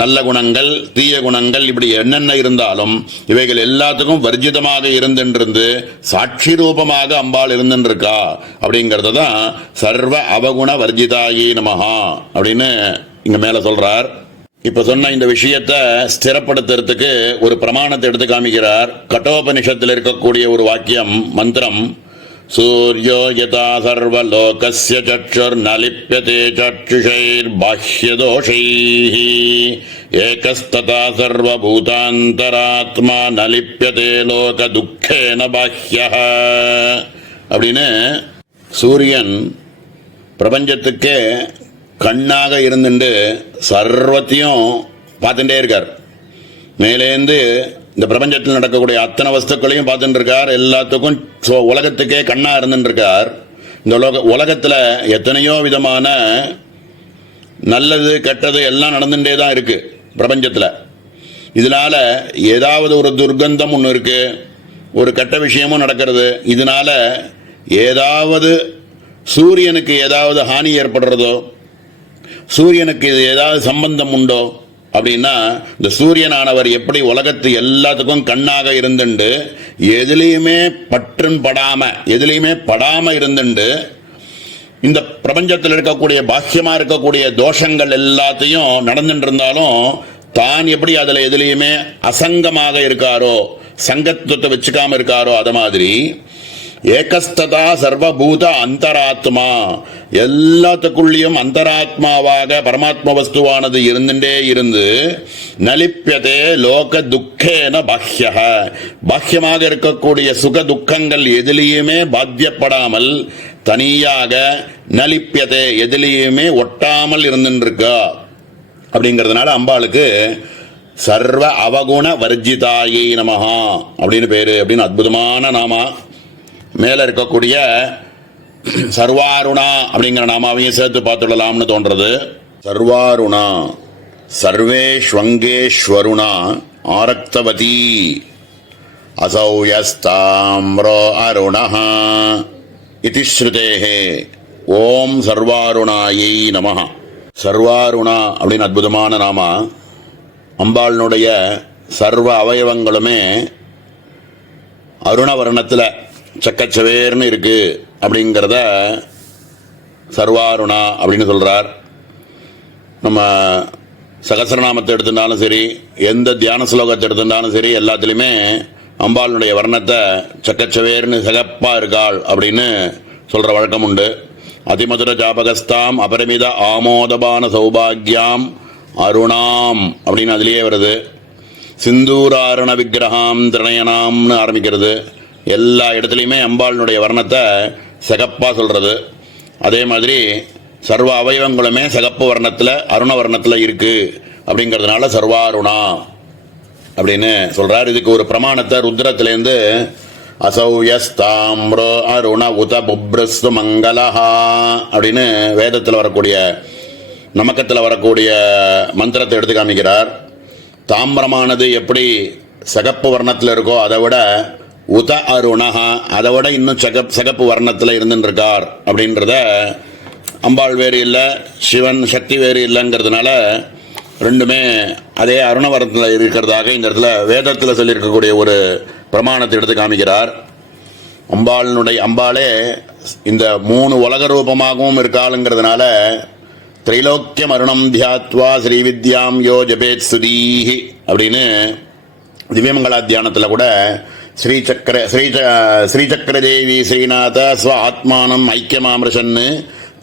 நல்ல குணங்கள் தீய குணங்கள் இப்படி என்னென்ன இருந்தாலும் இவைகள் எல்லாத்துக்கும் வர்ஜிதமாக இருந்துட்டு சாட்சி ரூபமாக அம்பாள் இருந்துருக்கா அப்படிங்கிறத தான் சர்வ அவகுண வர்ஜிதாயி நமஹா அப்படின்னு இங்க மேல சொல்றார். இப்ப சொன்ன இந்த விஷயத்தை ஸ்திரப்படுத்துறதுக்கு ஒரு பிரமாணத்தை எடுத்து காமிக்கிறார். கட்டோபனிஷத்தில் இருக்கக்கூடிய ஒரு வாக்கியம், மந்திரம், சூர்யோ யதா சர்வலோகஸ்ய சக்ஷுர்நலிப்யதே சக்ஷுஷைர்பாஹ்யதோஷைः ஏகஸ்ததா சர்வபூதாந்தராத்மா நலிப்யதே லோகதுக்கேன பாஹ்யः அப்படின்னு சூரியன் பிரபஞ்சத்துக்கே கண்ணாக இருந்துட்டு சர்வத்தையும் பார்த்துட்டே இருக்கார். மேலேந்து இந்த பிரபஞ்சத்தில் நடக்கக்கூடிய அத்தனை வஸ்துக்களையும் பார்த்துட்டு இருக்கார். எல்லாத்துக்கும் உலகத்துக்கே கண்ணா இருந்துட்டு இருக்கார். இந்த உலகத்தில் எத்தனையோ விதமான நல்லது கெட்டது எல்லாம் நடந்துட்டே தான் இருக்கு பிரபஞ்சத்தில். இதனால ஏதாவது ஒரு துர்கந்தம் ஒன்று இருக்கு, ஒரு கெட்ட விஷயமும் நடக்கிறது. இதனால ஏதாவது சூரியனுக்கு ஏதாவது ஹானி ஏற்படுறதோ, சூரியனுக்கு இது ஏதாவது சம்பந்தம் உண்டோ அப்படின்னா, இந்த சூரியனானவர் எப்படி உலகத்து எல்லாத்துக்கும் கண்ணாக இருந்துண்டு எதுலேயுமே எதுலேயுமே படாம இருந்துண்டு இந்த பிரபஞ்சத்தில் இருக்கக்கூடிய பாக்கியமா இருக்கக்கூடிய தோஷங்கள் எல்லாத்தையும் நடந்துட்டு இருந்தாலும் தான் எப்படி அதுல எதுலேயுமே அசங்கமாக இருக்காரோ, சங்கத்துவத்தை வச்சுக்காம இருக்காரோ, அது மாதிரி ஏகஸ்ததா சர்வபூத அந்தராத்மா, எல்லாத்துக்குள்ளேயும் அந்தராத்மாவாக பரமாத்ம வஸ்துவானது இருந்துட்டே இருந்து நலிப்யதே லோக துக்கேன பாஹ்யஹ, பாஹ்யமாக இருக்கக்கூடிய சுக துக்கங்கள் எதிலேயுமே பாத்தியப்படாமல் தனியாக நலிப்யதே எதிலேயுமே ஒட்டாமல் இருந்துருக்கா. அப்படிங்கிறதுனால அம்பாளுக்கு சர்வ அவகுண வர்ஜிதாயை நமஹா அப்படின்னு பேரு. அப்படின்னு அற்புதமான நாமா. மேல இருக்கக்கூடிய சர்வாருணா அப்படிங்கிற நாமாவையும் சேர்த்து பார்த்துடலாம்னு தோன்றது. சர்வாருணா சர்வேஷ்வங்கேஸ்வருணா ஆரக்தவதி அசௌயஸ்தாம்ரோ அருணஹ இதி ஸ்ருதேஹே ஓம் சர்வாருணாயை நமஹ. சர்வாருணா அப்படின்னு அற்புதமான நாமா. அம்பாளுடைய சர்வ அவயவங்களுமே அருணவர்ணத்தில் சக்கச்சவேர்னு இருக்கு அப்படிங்கிறத சர்வாருணா அப்படின்னு சொல்றார். நம்ம சகசிரநாமத்தை எடுத்துட்டாலும் சரி, எந்த தியான ஸ்லோகத்தை எடுத்துட்டாலும் சரி, எல்லாத்துலேயுமே அம்பாளுடைய வர்ணத்தை சக்கச்சவேர்னு சிகப்பா இருக்காள் அப்படின்னு சொல்ற வழக்கம் உண்டு. அதிமதுர ஜாபகஸ்தாம் அபரிமித ஆமோதபான சௌபாகியாம் அருணாம் அப்படின்னு அதுலேயே வருது. சிந்தூராருண விக்கிரகாம் திரணயனாம்னு ஆரம்பிக்கிறது. எல்லா இடத்துலையுமே அம்பாளுடைய வர்ணத்தை சிகப்பா சொல்றது. அதே மாதிரி சர்வ அவயவங்களுமே சிகப்பு வர்ணத்தில் அருண வர்ணத்தில் இருக்கு அப்படிங்கிறதுனால சர்வாருணா அப்படின்னு சொல்றார். இதுக்கு ஒரு பிரமாணத்தை ருத்ரத்திலேருந்து அசௌயஸ்தாம்ரோ அருண உத புப்ரஸ்து மங்களஹா அப்படின்னு வேதத்தில் வரக்கூடிய நமக்கத்தில் வரக்கூடிய மந்திரத்தை எடுத்து காமிக்கிறார். தாமிரமானது எப்படி சிகப்பு வர்ணத்தில் இருக்கோ அதை விட உத அருணஹா அதை விட இன்னும் சிகப்பு வர்ணத்தில் இருந்துருக்கார் அப்படின்றத, அம்பாள் வேறு இல்லை சிவன் சக்தி வேறு இல்லைங்கிறதுனால ரெண்டுமே அதே அருணவர்ணத்தில் இருக்கிறதாக இந்த இடத்துல வேதத்தில் சொல்லியிருக்கக்கூடிய ஒரு பிரமாணத்தை எடுத்து காமிக்கிறார். அம்பாளே இந்த 3 உலக ரூபமாகவும் இருக்காளுங்கிறதுனால திரைலோக்கியம் அருணம் தியாத்வா ஸ்ரீவித்யாம் யோ ஜபேத் சுதீஹி அப்படின்னு திவ்யமங்களா தியானத்தில் கூட ஸ்ரீசக்கர தேவி ஸ்ரீநாத ஸ்வ ஆத்மானம் ஐக்கியமாமிருஷன்னு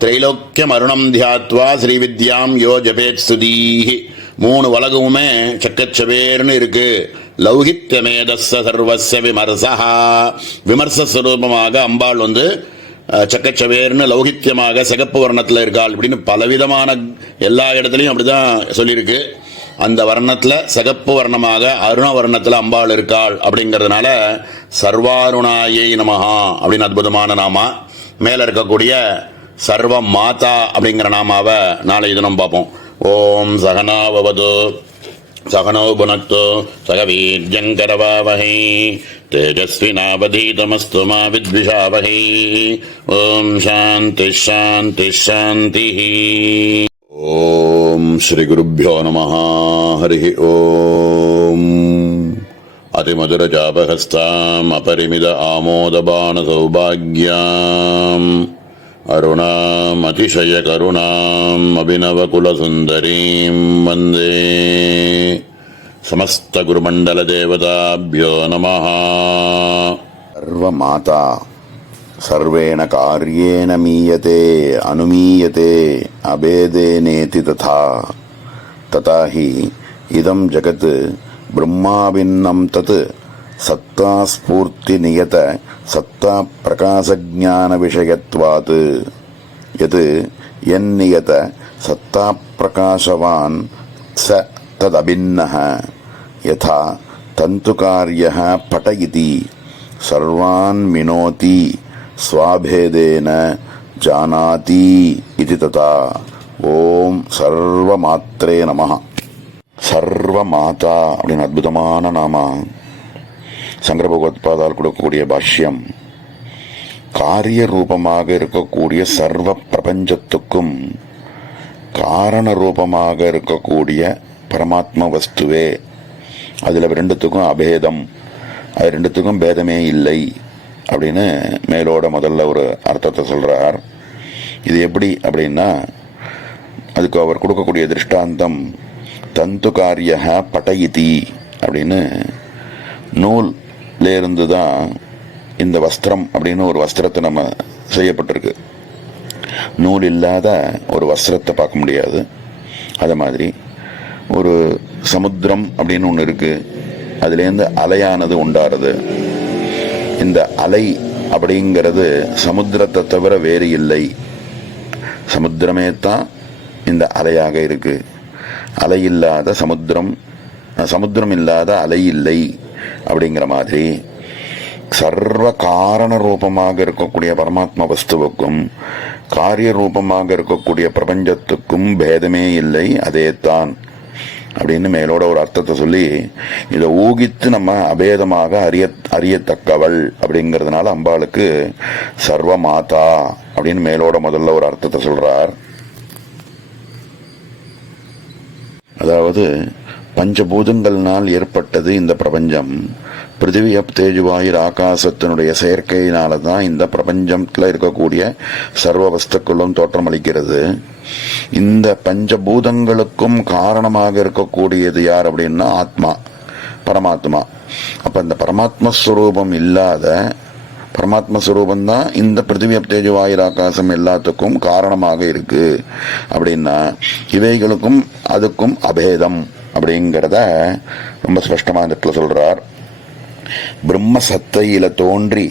திரைலோக்கியம் அருணம் தியாத்வா ஸ்ரீவித்யாம் யோ ஜபேத் சுதீஹி 3 உலகமுமே சக்கச்சவேர்னு இருக்கு. லௌகித்யமேதஸ்ஸ சர்வஸ்ய விமர்சஹா, விமர்சஸ்வரூபமாக அம்பாள் சக்கச்சவேர்னு லௌகித்யமாக சிகப்பு வர்ணத்தில் இருக்காள் அப்படின்னு பலவிதமான எல்லா இடத்துலையும் அப்படிதான் சொல்லியிருக்கு. அந்த வர்ணத்தில் சிகப்பு வர்ணமாக அருண வர்ணத்தில் அம்பாள் இருக்காள் அப்படிங்கிறதுனால சர்வாருணாயை நமஹா அப்படின்னு அற்புதமான நாமா. மேலே இருக்கக்கூடிய சர்வ மாதா அப்படிங்கிற நாமாவை நாளை தினம் பார்ப்போம். ஓம் சகனாவது சகனோ புனக்தோ சகவீர்யங்கரவாவஹை தேஜஸ்வினாவதீதமஸ்து மா வித்விஷாவஹை. ஓம் சாந்தி ஷாந்தி ஷாந்தி. ஓம் ஸ்ரீ குருப்யோ நமः. ஹரி ஓம். அதிமதுரஜாபஹஸ்தாம் அபரிமித ஆமோதபான சௌபாக்யாம் அருணாம் அதிசய கருணாம் அபிநவகுலசுந்தரீம் வந்தே. சமஸ்த குருமண்டல தேவதாப்யோ நமः. சர்வமாதா சர்வேண கார்யேண மீயதே அனுமீயதே அபேதேனேதி ததா ததா ஹி இதம் ஜகத் பிரம்மாபின்னம் தத் சத்தா ஸ்பூர்த்தி நியத சத்தா பிரகாசஜான விஷயத்வாத் யத் யன்னியத சத்தா பிரகாசவான் ச ததபின்னஹ யதா தந்துகார்யः பட இதி சர்வான் வினோதி ஸ்வாபேதேன ஜானாதி இதி ததா. ஓம் சர்வமாத்ரே நமஹ. சர்வமாதா அப்படின்னு அற்புதமான நாமா சங்கர பகவத்பாதால் கொடுக்கக்கூடிய பாஷ்யம். காரிய ரூபமாக இருக்கக்கூடிய சர்வ பிரபஞ்சத்துக்கும் காரண ரூபமாக இருக்கக்கூடிய பரமாத்ம வஸ்துவே. அதில் ரெண்டுத்துக்கும் அபேதம், அது ரெண்டுத்துக்கும் பேதமே இல்லை அப்படின்னு மேலோட முதல்ல ஒரு அர்த்தத்தை சொல்றார். இது எப்படி அப்படின்னா, அதுக்கு அவர் கொடுக்கக்கூடிய திருஷ்டாந்தம் தந்துகாரிய படயிதி அப்படின்னு, நூல்லேருந்து தான் இந்த வஸ்திரம் அப்படின்னு ஒரு வஸ்திரத்தை நம்ம செய்யப்பட்டிருக்கு. நூல் இல்லாத ஒரு வஸ்திரத்தை பார்க்க முடியாது. அது மாதிரி ஒரு சமுத்திரம் அப்படின்னு ஒன்று இருக்கு, அதுலேருந்து அலையானது உண்டாருது. இந்த அலை அப்படிங்கிறது சமுத்திரத்தை தவிர வேறு இல்லை. சமுத்திரமே தான் இந்த அலையாக இருக்கு. அலை இல்லாத சமுத்திரம், சமுத்திரம் இல்லாத அலை இல்லை அப்படிங்கிற மாதிரி சர்வ காரண ரூபமாக இருக்கக்கூடிய பரமாத்ம வஸ்துவுக்கும் காரிய ரூபமாக இருக்கக்கூடிய பிரபஞ்சத்துக்கும் பேதமே இல்லை, அதே தான் அப்படின்னு மேலோட ஒரு அர்த்தத்தை சொல்லி இதை ஊகித்து நம்ம அபேதமாக அறியத்தக்கவள் அப்படிங்கிறதுனால அம்பாளுக்கு சர்வ மாதா அப்படின்னு மேலோட முதல்ல ஒரு அர்த்தத்தை சொல்றார். அதாவது பஞ்சபூதங்கள்னால் ஏற்பட்டது இந்த பிரபஞ்சம். பிருத்திவி அப் தேஜுவாயுர் ஆகாசத்தினுடைய செயற்கையினால தான் இந்த பிரபஞ்சத்தில் இருக்கக்கூடிய சர்வ வஸ்துக்களும் தோற்றமளிக்கிறது. இந்த பஞ்சபூதங்களுக்கும் காரணமாக இருக்கக்கூடியது யார் அப்படின்னா ஆத்மா, பரமாத்மா. அப்ப இந்த பரமாத்மஸ்வரூபம் இல்லாத, பரமாத்மஸ்வரூபம் தான் இந்த பிருத்திவி அப் தேஜுவாயுர் ஆகாசம் எல்லாத்துக்கும் காரணமாக இருக்கு அப்படின்னா இவைகளுக்கும் அதுக்கும் அபேதம் அப்படிங்கிறத ரொம்ப ஸ்பஷ்டமா இந்த இடத்துல சொல்றார். பிரம்ம சத்தையில தோன்றி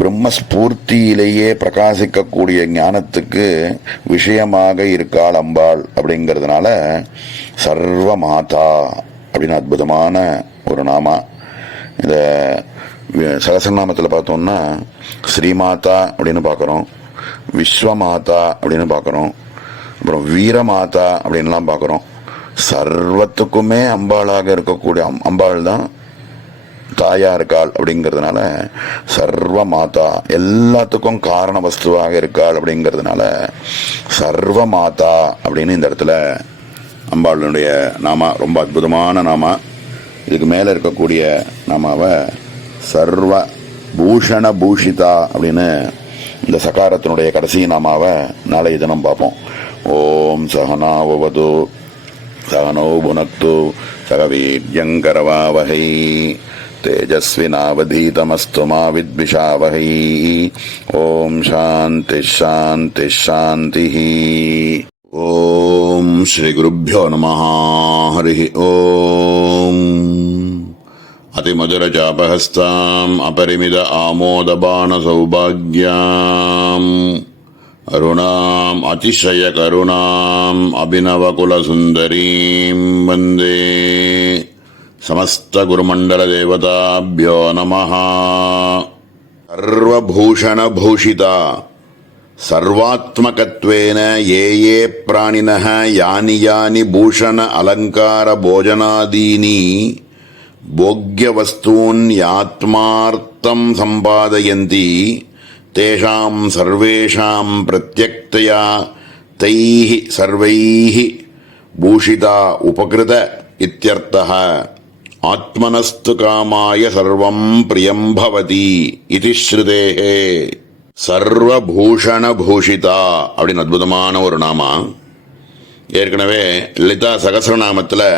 பிரம்மஸ்பூர்த்தியிலேயே பிரகாசிக்கக்கூடிய ஞானத்துக்கு விஷயமாக இருக்காள் அம்பாள் அப்படிங்கிறதுனால சர்வ மாதா அப்படின்னு அற்புதமான ஒரு நாமா. இந்த சகசரநாமத்தில் பார்த்தோம்னா ஸ்ரீமாதா அப்படின்னு பார்க்குறோம், விஸ்வமாதா அப்படின்னு பார்க்குறோம், அப்புறம் வீரமாதா அப்படின்லாம் பார்க்குறோம். சர்வத்துக்குமே அம்பாளாக இருக்கக்கூடிய அம்பாள் தான் தாயா இருக்காள் அப்படிங்கிறதுனால சர்வ மாதா, எல்லாத்துக்கும் காரண வஸ்துவாக இருக்காள் அப்படிங்கிறதுனால சர்வ மாதா அப்படின்னு இந்த இடத்துல அம்பாளுடைய நாமா ரொம்ப அற்புதமான நாமா. இதுக்கு மேலே இருக்கக்கூடிய நாமாவை சர்வ பூஷண பூஷிதா அப்படின்னு இந்த சகாரத்தினுடைய கடைசி நாமாவை நாளைய தினம் பார்ப்போம். ஓம் சகனாவது சகனோ புனக்து சகவீர்யங்கரவாவஹை தேஜஸ்வினாவதீதமஸ்து மா வித்விஷாவஹை. ஓம் சாந்தி ஷாந்தி ஷாந்தி. ஓம் ஸ்ரீ குருப்யோ நமः. ஹரி ஓம். அதிமதுரஜாபஹஸ்தாம் அபரிமித ஆமோதபான சௌபாக்யாம் அருணாம் அதிசய கருணாம் அபிநவகுலசுந்தரீம் வந்தே. சமஸ்த குருமண்டல தேவதாப்யோ நமः. சர்வபூஷண பூஷிதா சர்வாத்மகத்வேன ஏ ஏ பிராணினஹ யானி யானி பூஷண அலங்கார போஜனாதீனி போக்ய வஸ்தூன் யாத்மார்த்தம் சம்பாதயந்தி தேஷாம் சர்வேஷாம் பிரத்யக்தயா தைஹி சர்வைஹி பூஷிதா உபகிருத இத்யர்த்தः. ஆத்மனஸ்து காமாய சர்வம் பிரியம் பவதி இதி ஸ்ருதேஹே. சர்வபூஷண பூஷிதா அப்படின்னு அற்புதமான ஒரு நாமா. ஏற்கனவே லலிதா சகஸ்ரநாமத்தில்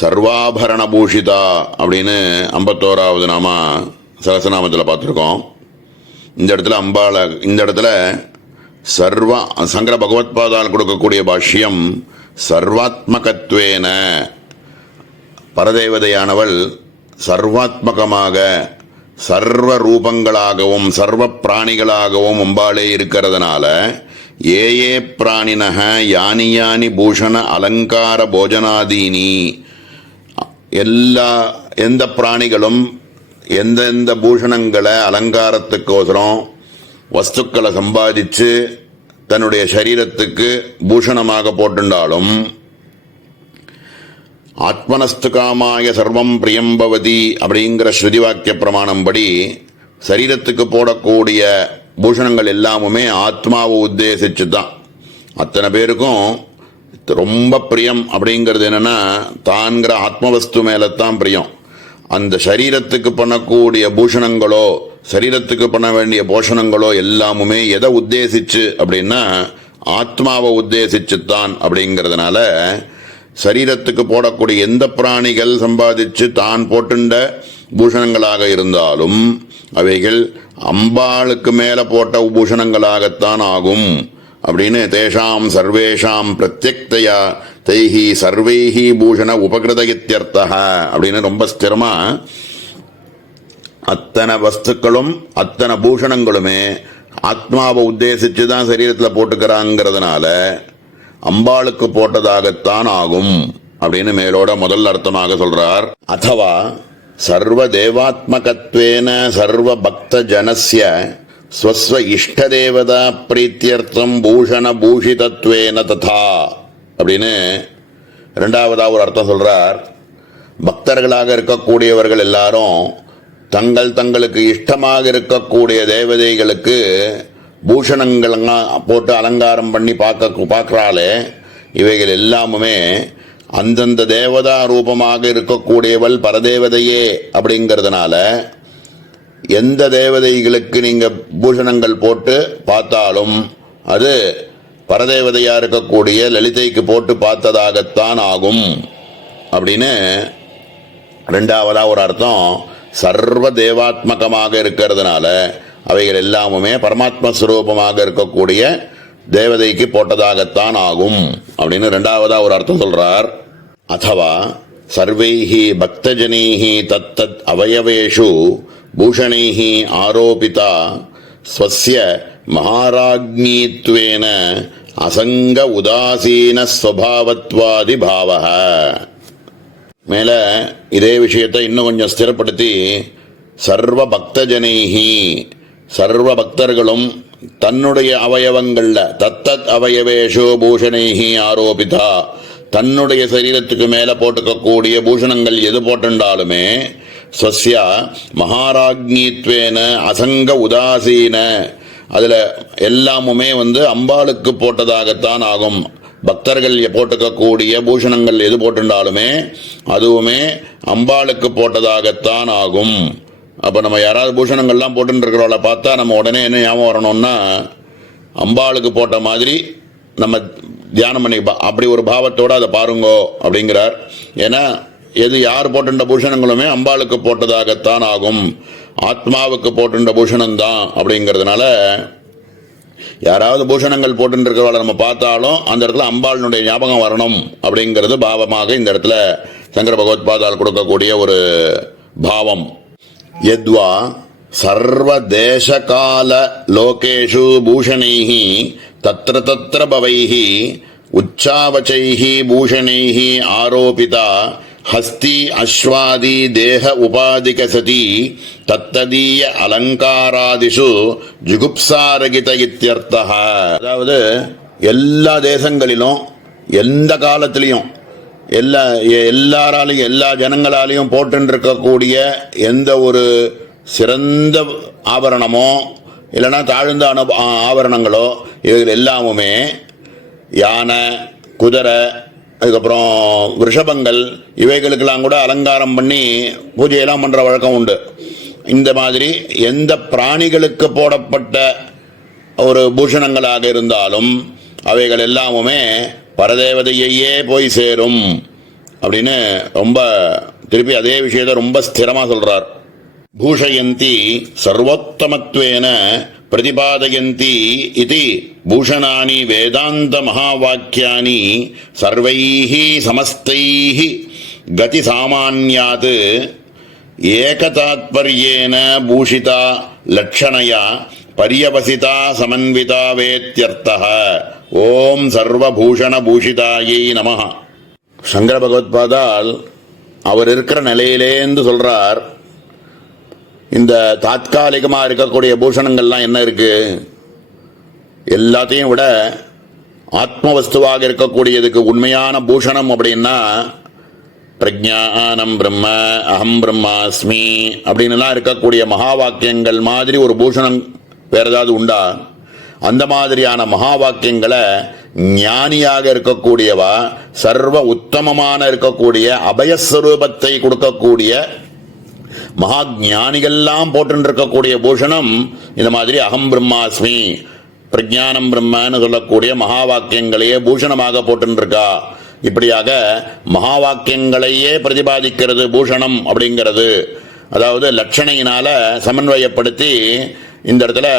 சர்வாபரண பூஷிதா அப்படின்னு 51வது நாமா சகஸ்ரநாமத்தில் பார்த்துருக்கோம். இந்த இடத்துல சங்கர பகவத்பாதால் கொடுக்கக்கூடிய பாஷ்யம் சர்வாத்மகத்வேன, பரதேவதையானவள் சர்வாத்மகமாக சர்வ ரூபங்களாகவும் சர்வ பிராணிகளாகவும் அம்பாளே இருக்கிறதுனால ஏ ஏ பிராணினஹ யானி யானி பூஷண அலங்கார போஜனாதீனி, எந்த பிராணிகளும் எந்தெந்த பூஷணங்களை அலங்காரத்துக்கோசரம் வஸ்துக்களை சம்பாதிச்சு தன்னுடைய சரீரத்துக்கு பூஷணமாக போட்டுண்டாலும் ஆத்மனஸ்து காமாய சர்வம் பிரியம் பவதி அப்படிங்கிற ஸ்ருதி வாக்கிய பிரமாணம் படி சரீரத்துக்கு போடக்கூடிய பூஷணங்கள் எல்லாமுமே ஆத்மாவை உத்தேசிச்சு தான். அத்தனை பேருக்கும் ரொம்ப பிரியம் அப்படிங்கிறது என்னன்னா தான்கிற ஆத்மவஸ்து மேலத்தான் பிரியம். அந்த சரீரத்துக்கு பண்ணக்கூடிய பூஷணங்களோ சரீரத்துக்கு பண்ண வேண்டிய போஷணங்களோ எல்லாமுமே எதை உத்தேசிச்சு அப்படின்னா ஆத்மாவை உத்தேசிச்சுத்தான். அப்படிங்கிறதுனால சரீரத்துக்கு போடக்கூடிய எந்த பிராணிகள் சம்பாதிச்சு தான் போட்டுண்ட பூஷணங்களாக இருந்தாலும் அவைகள் அம்பாளுக்கு மேல போட்ட பூஷணங்களாகத்தான் ஆகும் அப்படின்னு தேஷாம் சர்வேஷாம் பிரத்யக்தயா தைஹி சர்வைஹி பூஷண உபகிருத இத்யர்த்தः அப்படின்னு ரொம்ப ஸ்திரமா அத்தனை வஸ்துக்களும் அத்தனை பூஷணங்களுமே ஆத்மாவை உத்தேசிச்சு தான் சரீரத்தில் போட்டுக்கிறாங்கிறதுனால அம்பாளுக்கு போட்டதாகத்தான் ஆகும் அப்படின்னு மேலோட முதல் அர்த்தமாக சொல்றார். அதவா சர்வ தேவாத்மகத்வேன சர்வ பக்த ஜனஸ்ய ஸ்வஸ்வ இஷ்டதேவதா பிரீத்தியர்த்தம் பூஷண பூஷிதத்வேன ததா அப்படின்னு இரண்டாவதா ஒரு அர்த்தம் சொல்றார். பக்தர்களாக இருக்கக்கூடியவர்கள் எல்லாரும் தங்களுக்கு இஷ்டமாக இருக்கக்கூடிய தேவதைகளுக்கு பூஷணங்கள்லாம் போட்டு அலங்காரம் பண்ணி பார்க்கறாளே, இவைகள் எல்லாமுமே அந்தந்த தேவதா ரூபமாக இருக்கக்கூடியவள் பரதேவதையே. அப்படிங்கிறதுனால எந்த தேவதைகளுக்கு நீங்க பூஷணங்கள் போட்டு பார்த்தாலும் அது பரதேவதையா இருக்கக்கூடிய லலிதைக்கு போட்டு பார்த்ததாகத்தான் ஆகும் அப்படின்னு ரெண்டாவதா ஒரு அர்த்தம். சர்வ தேவாத்மகமாக இருக்கிறதுனால அவைகள் எல்லாமுமே பரமாத்ம ஸ்வரூபமாக இருக்கக்கூடிய தேவதைக்கு போட்டதாகத்தான் ஆகும் அப்படின்னு ரெண்டாவதா ஒரு அர்த்தம் சொல்றார். அதவா சர்வைஹி பக்தஜனைஹி தத்தத் அவயவேஷு பூஷணைஹி ஆரோபிதா ஸ்வஸ்ய மகாராஜ்ஞீத்வேன அசங்க உதாசீன ஸ்வபாவத்வாதி பாவஹ. மேல இதே விஷயத்தை இன்னும் கொஞ்சம் ஸ்திரப்படுத்தி சர்வ பக்தஜனைஹி, சர்வ பக்தர்களும் தன்னுடைய அவயவங்கள்ல தத்தத் அவயவேஷு பூஷணைஹி ஆரோபிதா, தன்னுடைய சரீரத்துக்கு மேல போட்டுக்கக்கூடிய பூஷணங்கள் எது போட்டுண்டாலுமே ஸ்வஸ்ய மகாராஜ்ஞீத்வேன அசங்க உதாசீன, அதுல எல்லாமுமே அம்பாளுக்கு போட்டதாகத்தான் ஆகும். பக்தர்கள் போட்டுக்கக்கூடிய பூஷணங்கள் எது போட்டுண்டாலுமே அதுவுமே அம்பாளுக்கு போட்டதாகத்தான் ஆகும். அப்ப நம்ம யாராவது பூஷணங்கள்லாம் போட்டு இருக்கிறவளை பார்த்தா நம்ம உடனே என்ன ஞாபகம் வரணும்னா அம்பாளுக்கு போட்ட மாதிரி நம்ம தியானம் பண்ணி அப்படி ஒரு பாவத்தோட அதை பாருங்கோ அப்படிங்கிறார். ஏன்னா எது யார் போட்டுண்ட பூஷணங்களுமே அம்பாளுக்கு போட்டதாகத்தான் ஆகும், ஆத்மாவுக்கு போட்டுண்ட பூஷணம் தான். அப்படிங்கிறதுனால யாராவது பூஷணங்கள் போட்டு இருக்கிறவளை நம்ம பார்த்தாலும் அந்த இடத்துல அம்பாளுடைய ஞாபகம் வரணும் அப்படிங்கிறது பாவமாக இந்த இடத்துல சங்கர பகவத்பாதால் கொடுக்கக்கூடிய ஒரு பாவம். யத்வா சர்வ தேசகால லோகேஷு பூஷணைஹி தத்ர தத்ர பவைஹி உச்சாவச்சைஹி பூஷணைஹி ஆரோபிதா ஹஸ்தி அஸ்வாதி தேக உபாதிக சதி தத்ததீய அலங்காராதிஷு ஜுகுப்சாரகித இத்யர்த்தः. அதாவது எல்லா தேசங்களிலும் எந்த காலத்திலையும் எல்லாராலையும் எல்லா ஜனங்களாலையும் போட்டுருக்கக்கூடிய எந்த ஒரு சிறந்த ஆபரணமோ இல்லைன்னா தாழ்ந்த ஆபரணங்களோ இவைகள் எல்லாமுமே யானை, குதிரை, அதுக்கப்புறம் ரிஷபங்கள் இவைகளுக்கெல்லாம் கூட அலங்காரம் பண்ணி பூஜையெல்லாம் பண்ணுற வழக்கம் உண்டு. இந்த மாதிரி எந்த பிராணிகளுக்கு போடப்பட்ட ஒரு பூஷணங்களாக இருந்தாலும் அவைகள் எல்லாமுமே பரதேவதையே போய் சேரும் அப்படின்னு ரொம்ப திருப்பி அதே விஷயத்தை ரொம்ப ஸ்திரமாக சொல்றார். பூஷயந்தி சர்வோத்தமத்வேன பிரதிபாதயந்தி இதி பூஷணானி வேதாந்த மகாவாக்கியானி சர்வைஹி சமஸ்தைஹி கதி சாமான்யாத் ஏகதாத்பர்யேன பூஷிதா லட்சணயா பரியவசிதா சமன்விதா வேத்யர்த்தः. ஓம் சர்வபூஷண பூஷிதாயை நமः. சங்கர பகவத்பாதால் அவர் இருக்கிற நிலையிலேந்து சொல்றார், இந்த தாத்காலிகமாக இருக்கக்கூடிய பூஷணங்கள்லாம் என்ன இருக்கு, எல்லாத்தையும் விட ஆத்மவஸ்துவாக இருக்கக்கூடியதுக்கு உண்மையான பூஷணம் அப்படின்னா பிரஜானம் பிரம்ம அகம் பிரம்மாஸ்மி அப்படின்னுலாம் இருக்கக்கூடிய மகா வாக்கியங்கள் மாதிரி ஒரு பூஷணம் வேற ஏதாவது உண்டா? அந்த மாதிரியான மகா வாக்கியங்களை ஞானியாக இருக்கக்கூடியவா சர்வ உத்தமமான இருக்கக்கூடிய அபயஸ்வரூபத்தை கொடுக்கக்கூடிய மகா ஞானிகள்லாம் போட்டு இருக்கக்கூடிய பூஷணம் இந்த மாதிரி அகம் பிரம்மாஸ்மி பிரஜானம் பிரம்மன்னு சொல்லக்கூடிய மகா வாக்கியங்களையே பூஷணமாக போட்டுருக்கா. இப்படியாக மகா வாக்கியங்களையே பிரதிபாதிக்கிறது பூஷணம் அப்படிங்கிறது. அதாவது லட்சணையினால சமன்வயப்படுத்தி இந்த இடத்துல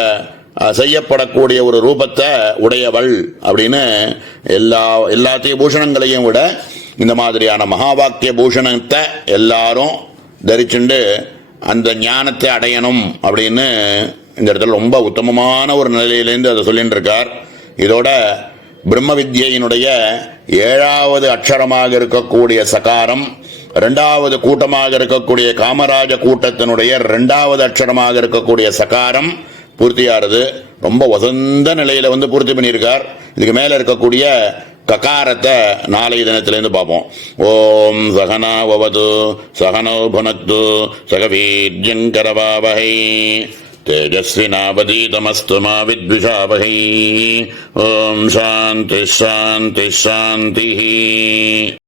செய்யப்படக்கூடிய ஒரு ரூபத்தை உடையவள் அப்படின்னு எல்லாத்தையும் பூஷணங்களையும் விட இந்த மாதிரியான மகா வாக்கிய பூஷணத்தை எல்லாரும் தரிச்சுண்டு அந்த ஞானத்தை அடையணும் அப்படின்னு இந்த இடத்துல ரொம்ப உத்தமமான ஒரு நிலையிலேருந்து அதை சொல்லிட்டு இருக்கார். இதோட பிரம்ம வித்யினுடைய 7வது அக்ஷரமாக இருக்கக்கூடிய சகாரம், 2வது கூட்டமாக இருக்கக்கூடிய காமராஜ கூட்டத்தினுடைய 2வது அக்ஷரமாக இருக்கக்கூடிய சகாரம் பூர்த்தியாகிறது. ரொம்ப வசந்த நிலையில பூர்த்தி பண்ணியிருக்கார். இதுக்கு மேல இருக்கக்கூடிய ககாரத்தை நாளைய தினத்திலிருந்து பார்ப்போம். ஓம் சகனா வவது சகனோ புனக்து சகவீர்யங்கரவாவஹை தேஜஸ்வினாவதீதமஸ்து மா வித்விஷாவஹை. ஓம் சாந்தி சாந்தி சாந்தி.